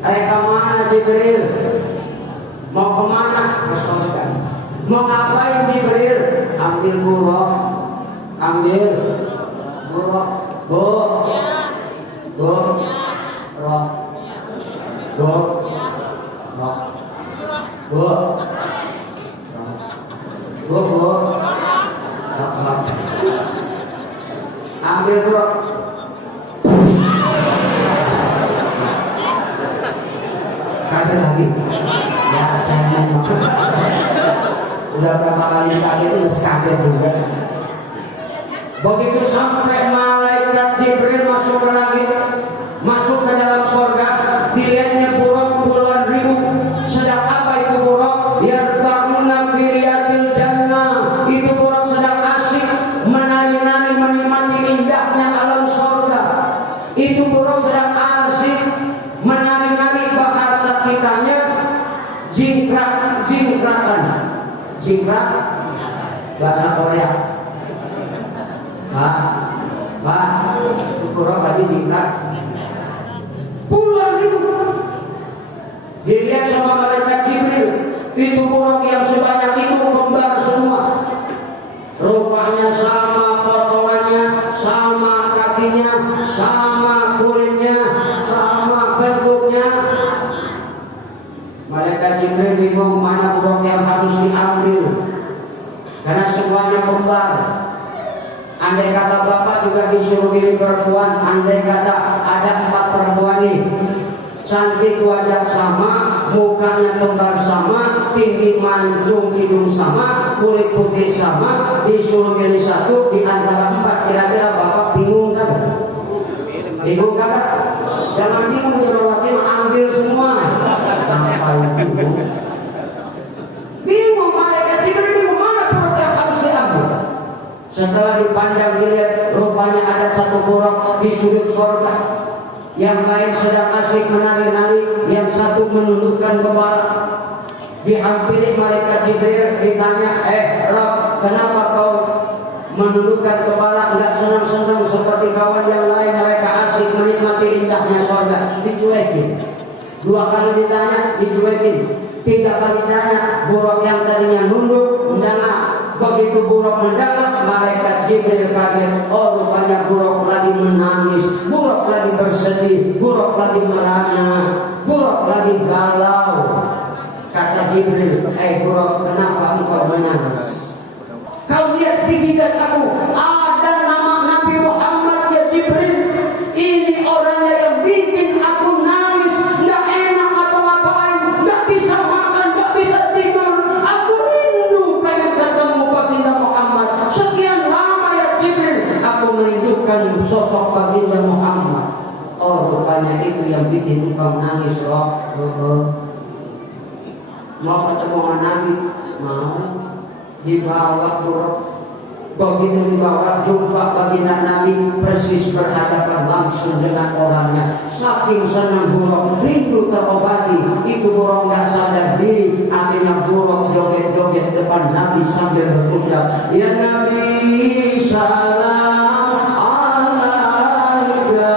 Kemana Jibril? Mau kemana? Ke surga. Mau ngapain Jibril? Ambil buruk. Ambil buruk. Kaget lagi. Ya jangan. Udah berapa kali kaget itu kaget juga. Begitu sampai malaikat Jibril masuk ke langit, masuk ke dalam surga, dilihatnya buruk puluhan ribu. Sedang apa itu buruk? Yarba'una fi riyadil jannah. Itu buruk sedang asik menari-nari menikmati indahnya alam surga. Itu buruk sedang asik menari-nari, bahasa kitanya jingkrakan. Jingkrak bahasa Korea. Pak, itu buruk lagi jingkrak. Puluhan ribu. Dilihat sama malaikat Jibril, itu buruk yang sebanyak itu kembar semua. Rupanya sama potongannya, sama kakinya, sama kulitnya, sama bentuknya. Malaikat Jibril bingung mana buruk yang harus diambil, karena semuanya kembar. Andai kata bapak juga disuruh pilih perempuan, andai kata ada 4 perempuan nih, cantik wajah sama, mukanya kembar sama, tinggi mancung hidung sama, kulit putih sama, disuruh pilih satu di antara 4, kira-kira bapak bingung kan? Bingung kagak? Jangan bingung, jerawatnya ambil semua. Ngapain bingung? Bingung, malaikat Jibril bingung mana buruk yang harus diambil. Setelah dipandang dilihat, rupanya ada satu buruk di sudut surga. Yang lain sedang asik menari-nari, yang satu menundukkan kepala. Dihampiri malaikat Jibril, ditanya, Rob, kenapa kau menundukkan kepala, enggak senang-senang seperti kawan yang lain, mereka asik menikmati indahnya surga? Dicuekin. 2 kali ditanya, dicuekin. 3 kali ditanya, buruk yang tadinya nunduk, mendangak. Begitu buruk mendangak, malaikat Jibril kaget. Oh, rupanya buruk lagi menangis, buruk lagi bersedih, buruk lagi merana, buruk lagi galau. Kata Jibril, buruk, kenapa engkau bikin engkau nangis loh. Mau ketemu dengan Nabi, mau dibawa buruk. Begitu dibawa jumpa baginda Nabi persis berhadapan langsung dengan orangnya. Saking senang buruk rindu terobati, itu buruk nggak sadar diri. Akhirnya buruk joget-joget depan Nabi sambil berucap, ya Nabi salam alaika,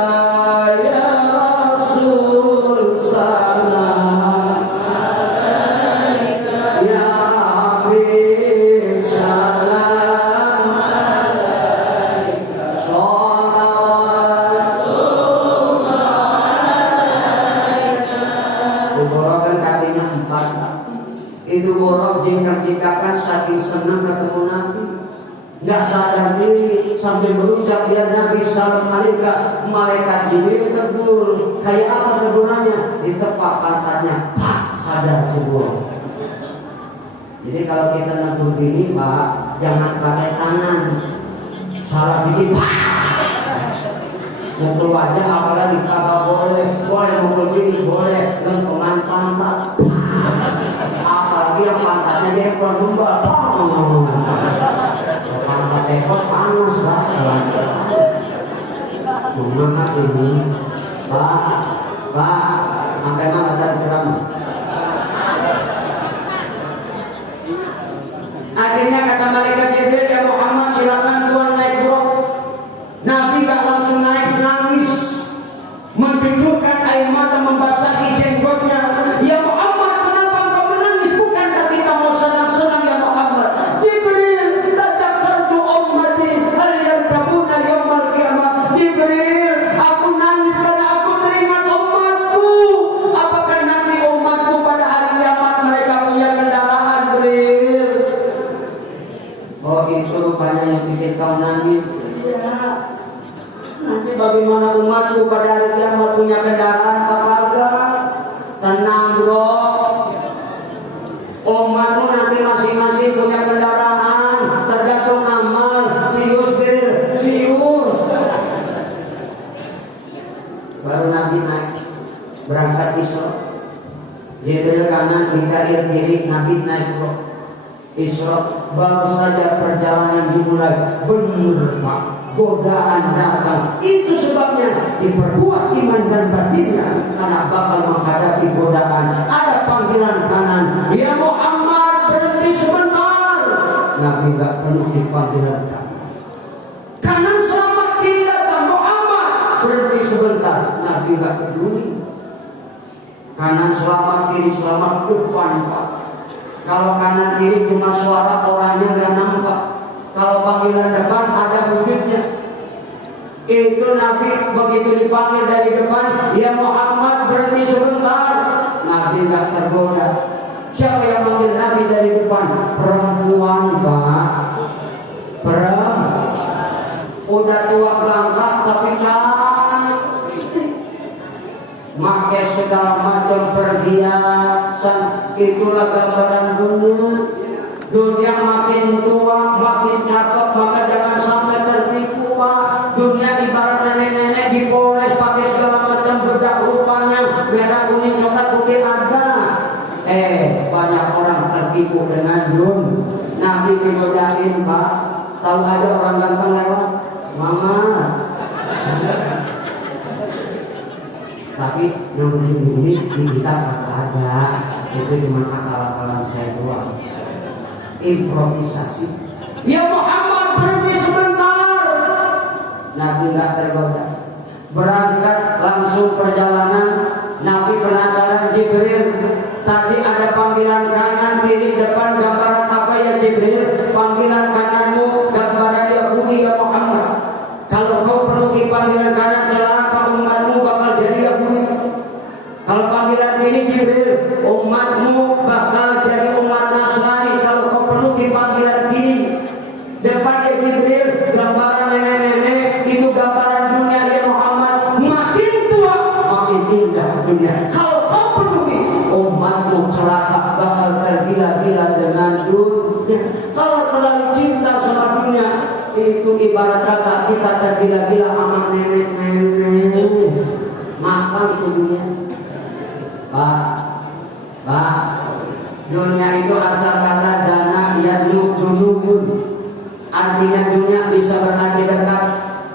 ya Rasul salam alaika, ya Habib salam. Itu borok jingkar-jingkakan saking senang ketemu Nabi, nggak sadar diri sambil berucap ya Nabi salam alaika. Malaikat Jibril tegur, kayak apa tegurannya? Ditepak pantatnya, pak sadar tegur. Jadi kalau kita negur gini Pak, jangan pakai tangan, salah bikin pak. Mukul wajah apalagi kagak boleh, boleh mukul gini boleh, lempengan pantat. Apalagi yang pantatnya dia keluar gumbal, pantat ekos panas banget. Gimana ini, Pak, sampai mana tadi ceramah? Akhirnya kata malaikat Jibril, ya Muhammad silakan Tuhan naik buruk. Nabi gak langsung naik, nangis, mencucurkan air mata membasahi jenggotnya. Ya Muhammad, kenapa engkau menangis? Bukankah kita mau senang-senang ya Muhammad? Jibril, tadzakartu ummati hal yarkabuna yaumal qiyamah. Jibril, aku nangis karena aku teringat umatku. Apakah nanti umatku pada hari kiamat mereka punya kendaraan, Jibril? Oh itu rupanya yang bikin kau nangis. Ya. Nanti bagaimana umatku pada hari kiamat punya kendaraan apa enggak? Tenang bro, umatmu nanti masing-masing punya kendaraan, tergantung amal. Serius Bil, serius. Baru Nabi naik, berangkat Isra. Jibril kanan, Mikail kiri, Nabi naik bro. Isra, baru saja perjalanan dimulai, benar Pak, godaan datang. Itu sebabnya diperkuat iman dan batinnya, karena bakal menghadapi godaan. Ada panggilan kanan, ya Muhammad berhenti sebentar. Nabi gak perlu dipanggilan kanan. Kanan selamat kiri datang, Muhammad berhenti sebentar. Nabi gak peduli. Kanan selamat kiri selamat, depan Pak. Kalau kanan kiri cuma suara, orangnya gak nampak. Kalau panggilan depan ada wujudnya. Itu Nabi begitu dipanggil dari depan, ya Muhammad berhenti sebentar. Nabi gak tergoda. Siapa yang manggil Nabi dari depan? Perempuan Pak. Perempuan. Udah tua bangka tapi cantik. Makai segala macam perhiasan. Itulah gambaran dunia. Dunia makin tua, makin cakep, maka jangan sampai tertipu Pak. Dunia ibarat nenek-nenek dipoles pakai segala macam bedak rupanya, merah, kuning, coklat, putih ada. Banyak orang tertipu dengan dunia. Nabi digodain Pak. Tahu ada orang ganteng lewat, Mama. Tapi yang begini di kita kata ada, itu cuma akal-akalan saya doang. Improvisasi. Ya Muhammad berhenti sebentar. Nabi gak tergoda. Berangkat langsung perjalanan. Nabi penasaran, Jibril, tadi ada panggilan kanan, kiri, depan, gambaran apa ya Jibril? Panggilan kananmu gambaran Yahudi ya Muhammad. Kalau kau penuhi panggilan kanan, celaka umatmu bakal jadi Yahudi. Kalau panggilan kiri Jibril, umatmu bakal jadi umat Nasrani. Kalau kau penuhi panggilan kiri, depan Jibril, gambaran nenek-nenek, itu gambaran dunia ya Muhammad. Makin tua, makin indah dunia. Kalau kau penuhi, umatmu celaka, bakal tergila-gila dengan dunia. Kalau terlalu cinta sama dunia, itu ibarat kata kita tergila-gila sama nenek-nenek. Makan naon itu dunia? Pak, dunia itu asal kata dana dunubun. Artinya dunia bisa berarti dekat,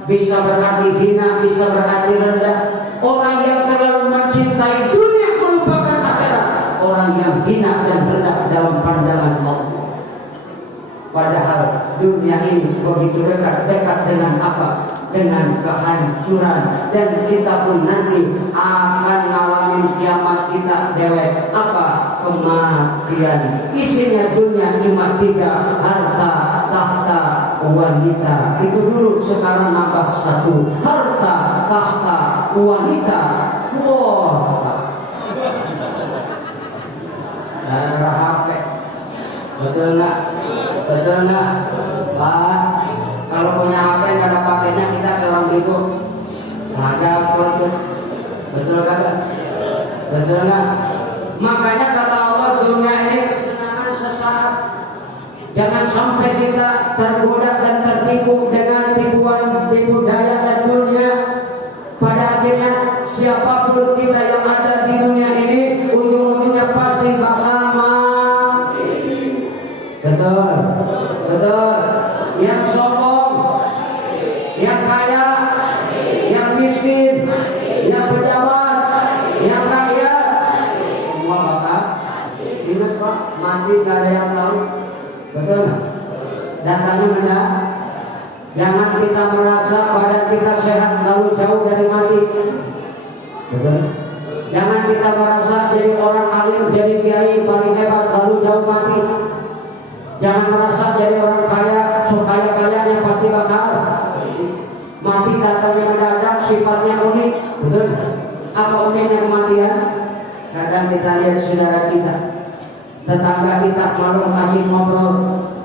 bisa berarti hina, bisa berarti rendah. Orang yang terlalu mencintai dunia melupakan akhirat. Orang yang hina dan rendah dalam pandangan Allah. Padahal dunia ini begitu dekat dengan apa? Dengan kehancuran. Dan kita pun nanti akan ngalamin kiamat kita dewek. Apa? Kematian. Isinya dunia cuma 3, harta, tahta, wanita. Itu dulu, sekarang nambah 1, harta, tahta, wanita. Wah, ada HP. Betul nggak? Betul nggak? Pak, kalau punya HP nggak ada pakainya, kita ke orang gitu. Ada apa itu? Betul kan? Betul nggak? Makanya kata Allah, dunia ini kesenangan sesaat. Jangan sampai kita tergoda dan tertipu dengan tipu daya dan dunia. Pada akhirnya siapapun kita yang ada di dunia ini, ujung-ujungnya pasti bakal mati. Betul, betul. Yang sombong, yang kaya, yang miskin, yang pejabat, yang rakyat, semua bakal. Ingat Pak, mati gak ada yang tahu. Betul. Datangnya mendadak. Jangan kita merasa badan kita sehat lalu jauh dari mati. Betul. Jangan kita merasa jadi orang alim, jadi kiai paling hebat lalu jauh mati. Jangan merasa jadi orang kaya, kaya-kayanya pasti bakal mati. Datangnya mendadak, sifatnya unik. Betul. Apa uniknya kematian? Kadang kita lihat saudara kita, tetangga kita malam masih ngobrol,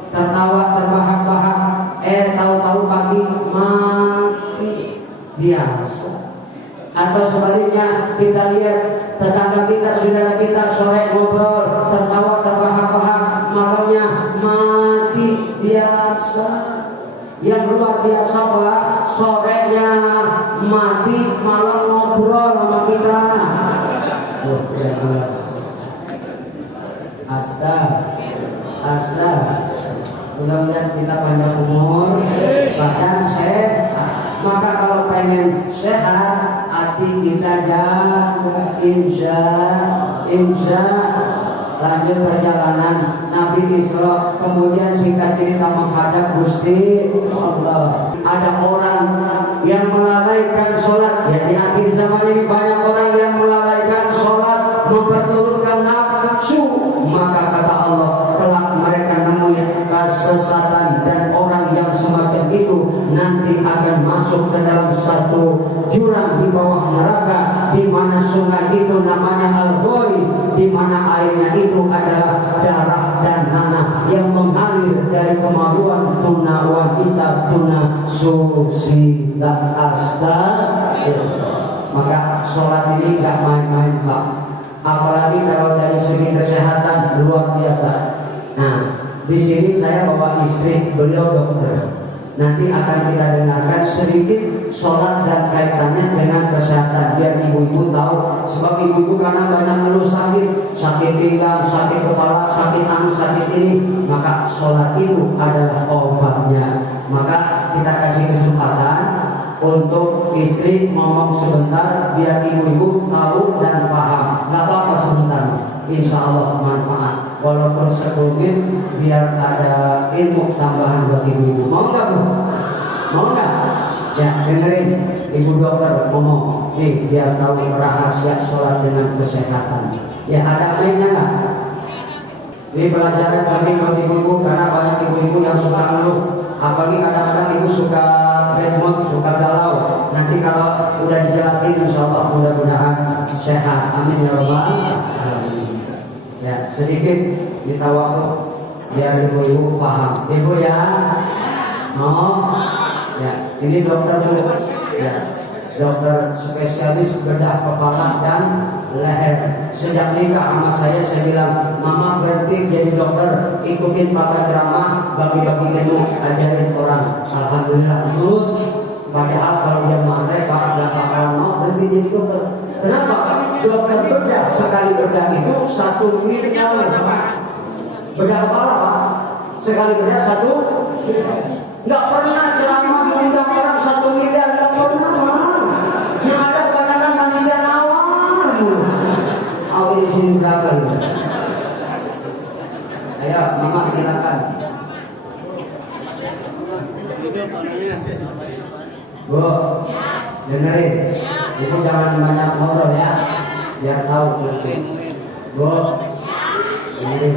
tertawa terbahak-bahak, tahu-tahu pagi mati biasa. Atau sebaliknya, kita lihat tetangga kita, saudara kita sore ngobrol, tertawa terbahak-bahak, malamnya mati biasa. Yang luar biasa Pak, sorenya mati, malam ngobrol sama kita. Astaga. Mudah-mudahan kita panjang umur, badan sehat. Maka kalau pengen sehat, hati kita jaga. Insya lanjut perjalanan Nabi Isra, kemudian singkat cerita menghadap Gusti Allah. Ada orang yang melalaikan sholat. Ya, di akhir zaman ini banyak orang yang melalaikan sholat, memperturutkan nafsu. Maka kata Allah, kelak mereka menemui kesesatan, dan orang yang semacam itu nanti akan masuk ke dalam satu jurang di bawah neraka, di mana sungai itu namanya Al-Ghori, di mana airnya itu adalah darah dan nanah yang mengalir dari kemaluan tuna wanita, tuna susila. Maka sholat ini gak main-main Pak. Apalagi kalau dari segi kesehatan luar biasa. Nah, di sini saya bawa istri, beliau dokter. Nanti akan kita dengarkan sedikit sholat dan kaitannya dengan kesehatan, biar ibu-ibu tahu. Sebab ibu-ibu karena banyak ngeluh sakit pinggang, sakit kepala, sakit ini, maka sholat itu adalah obatnya. Maka kita kasih kesempatan untuk istri ngomong sebentar, biar ibu-ibu tahu dan paham. Gak apa-apa sebentar, insya Allah manfaat. Walaupun 10 menit, biar ada ilmu tambahan buat ibu-ibu. Mau nggak Bu? Mau nggak? Ya, dengerin ibu dokter ngomong. Nih, biar tahu rahasia sholat dengan kesehatan. Ya, ada mainnya nggak? Ini pelajaran kami buat ibu-ibu, karena banyak ibu-ibu yang suka ngeluh. Apalagi kadang-kadang ibu suka bad mood, suka galau. Nanti kalau udah dijelasin, insya Allah mudah-mudahan sehat. Amin ya Rabbal alamin. Ya, sedikit kita waktu biar ibu-ibu paham. Ibu ya, ya, ini dokter Bu, ya, dokter spesialis bedah kepala dan leher. Sejak nikah sama saya bilang, Mama berhenti jadi dokter, ikutin papa ceramah, bagi-bagi ilmu, ajarin orang. Alhamdulillah nurut. Padahal kalau dia matre, Pak nggak bakalan mau berhenti jadi dokter. Kenapa? Dokter bedah sekali bedah itu 1 miliar. Bedah kepala Pak, sekali bedah 1. Nggak pernah ceramah diundang orang 1 miliar, nggak pernah. Yang ada kebanyakan panitia nawar. Awal di sini berapa ya? Ayo, Mama silakan. Bu, dengerin. Ibu jangan banyak ngobrol ya, biar tahu nanti. Bu, dengerin.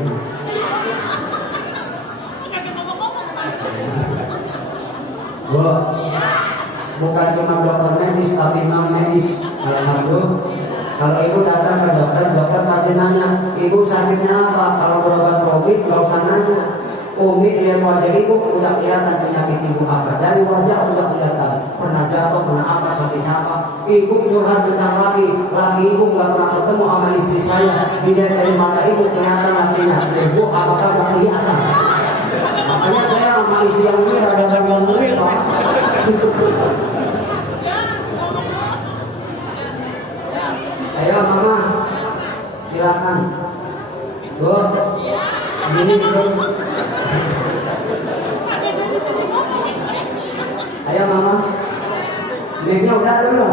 Bu, bukan cuma dokter medis tapi non medis. Alhamdulillah. Kalau ibu datang ke dokter, dokter pasti nanya, ibu sakitnya apa? Kalau berobat COVID, nggak usah nanya. Umi lihat wajah ibu, udah kelihatan penyakit ibu apa. Dari wajah udah kelihatan. Pernah jatuh, pernah apa, sakitnya apa. Ibu curhat tentang laki ibu nggak pernah ketemu sama istri saya. Dilihat dari mata ibu, kelihatan lakinya. Ibu apakah nggak kelihatan? Makanya saya sama istri yang ini rada gangguan Pak. Ayo Mama, silakan. Bu, ini belum. Ayo Mama, mic-nya udah belum?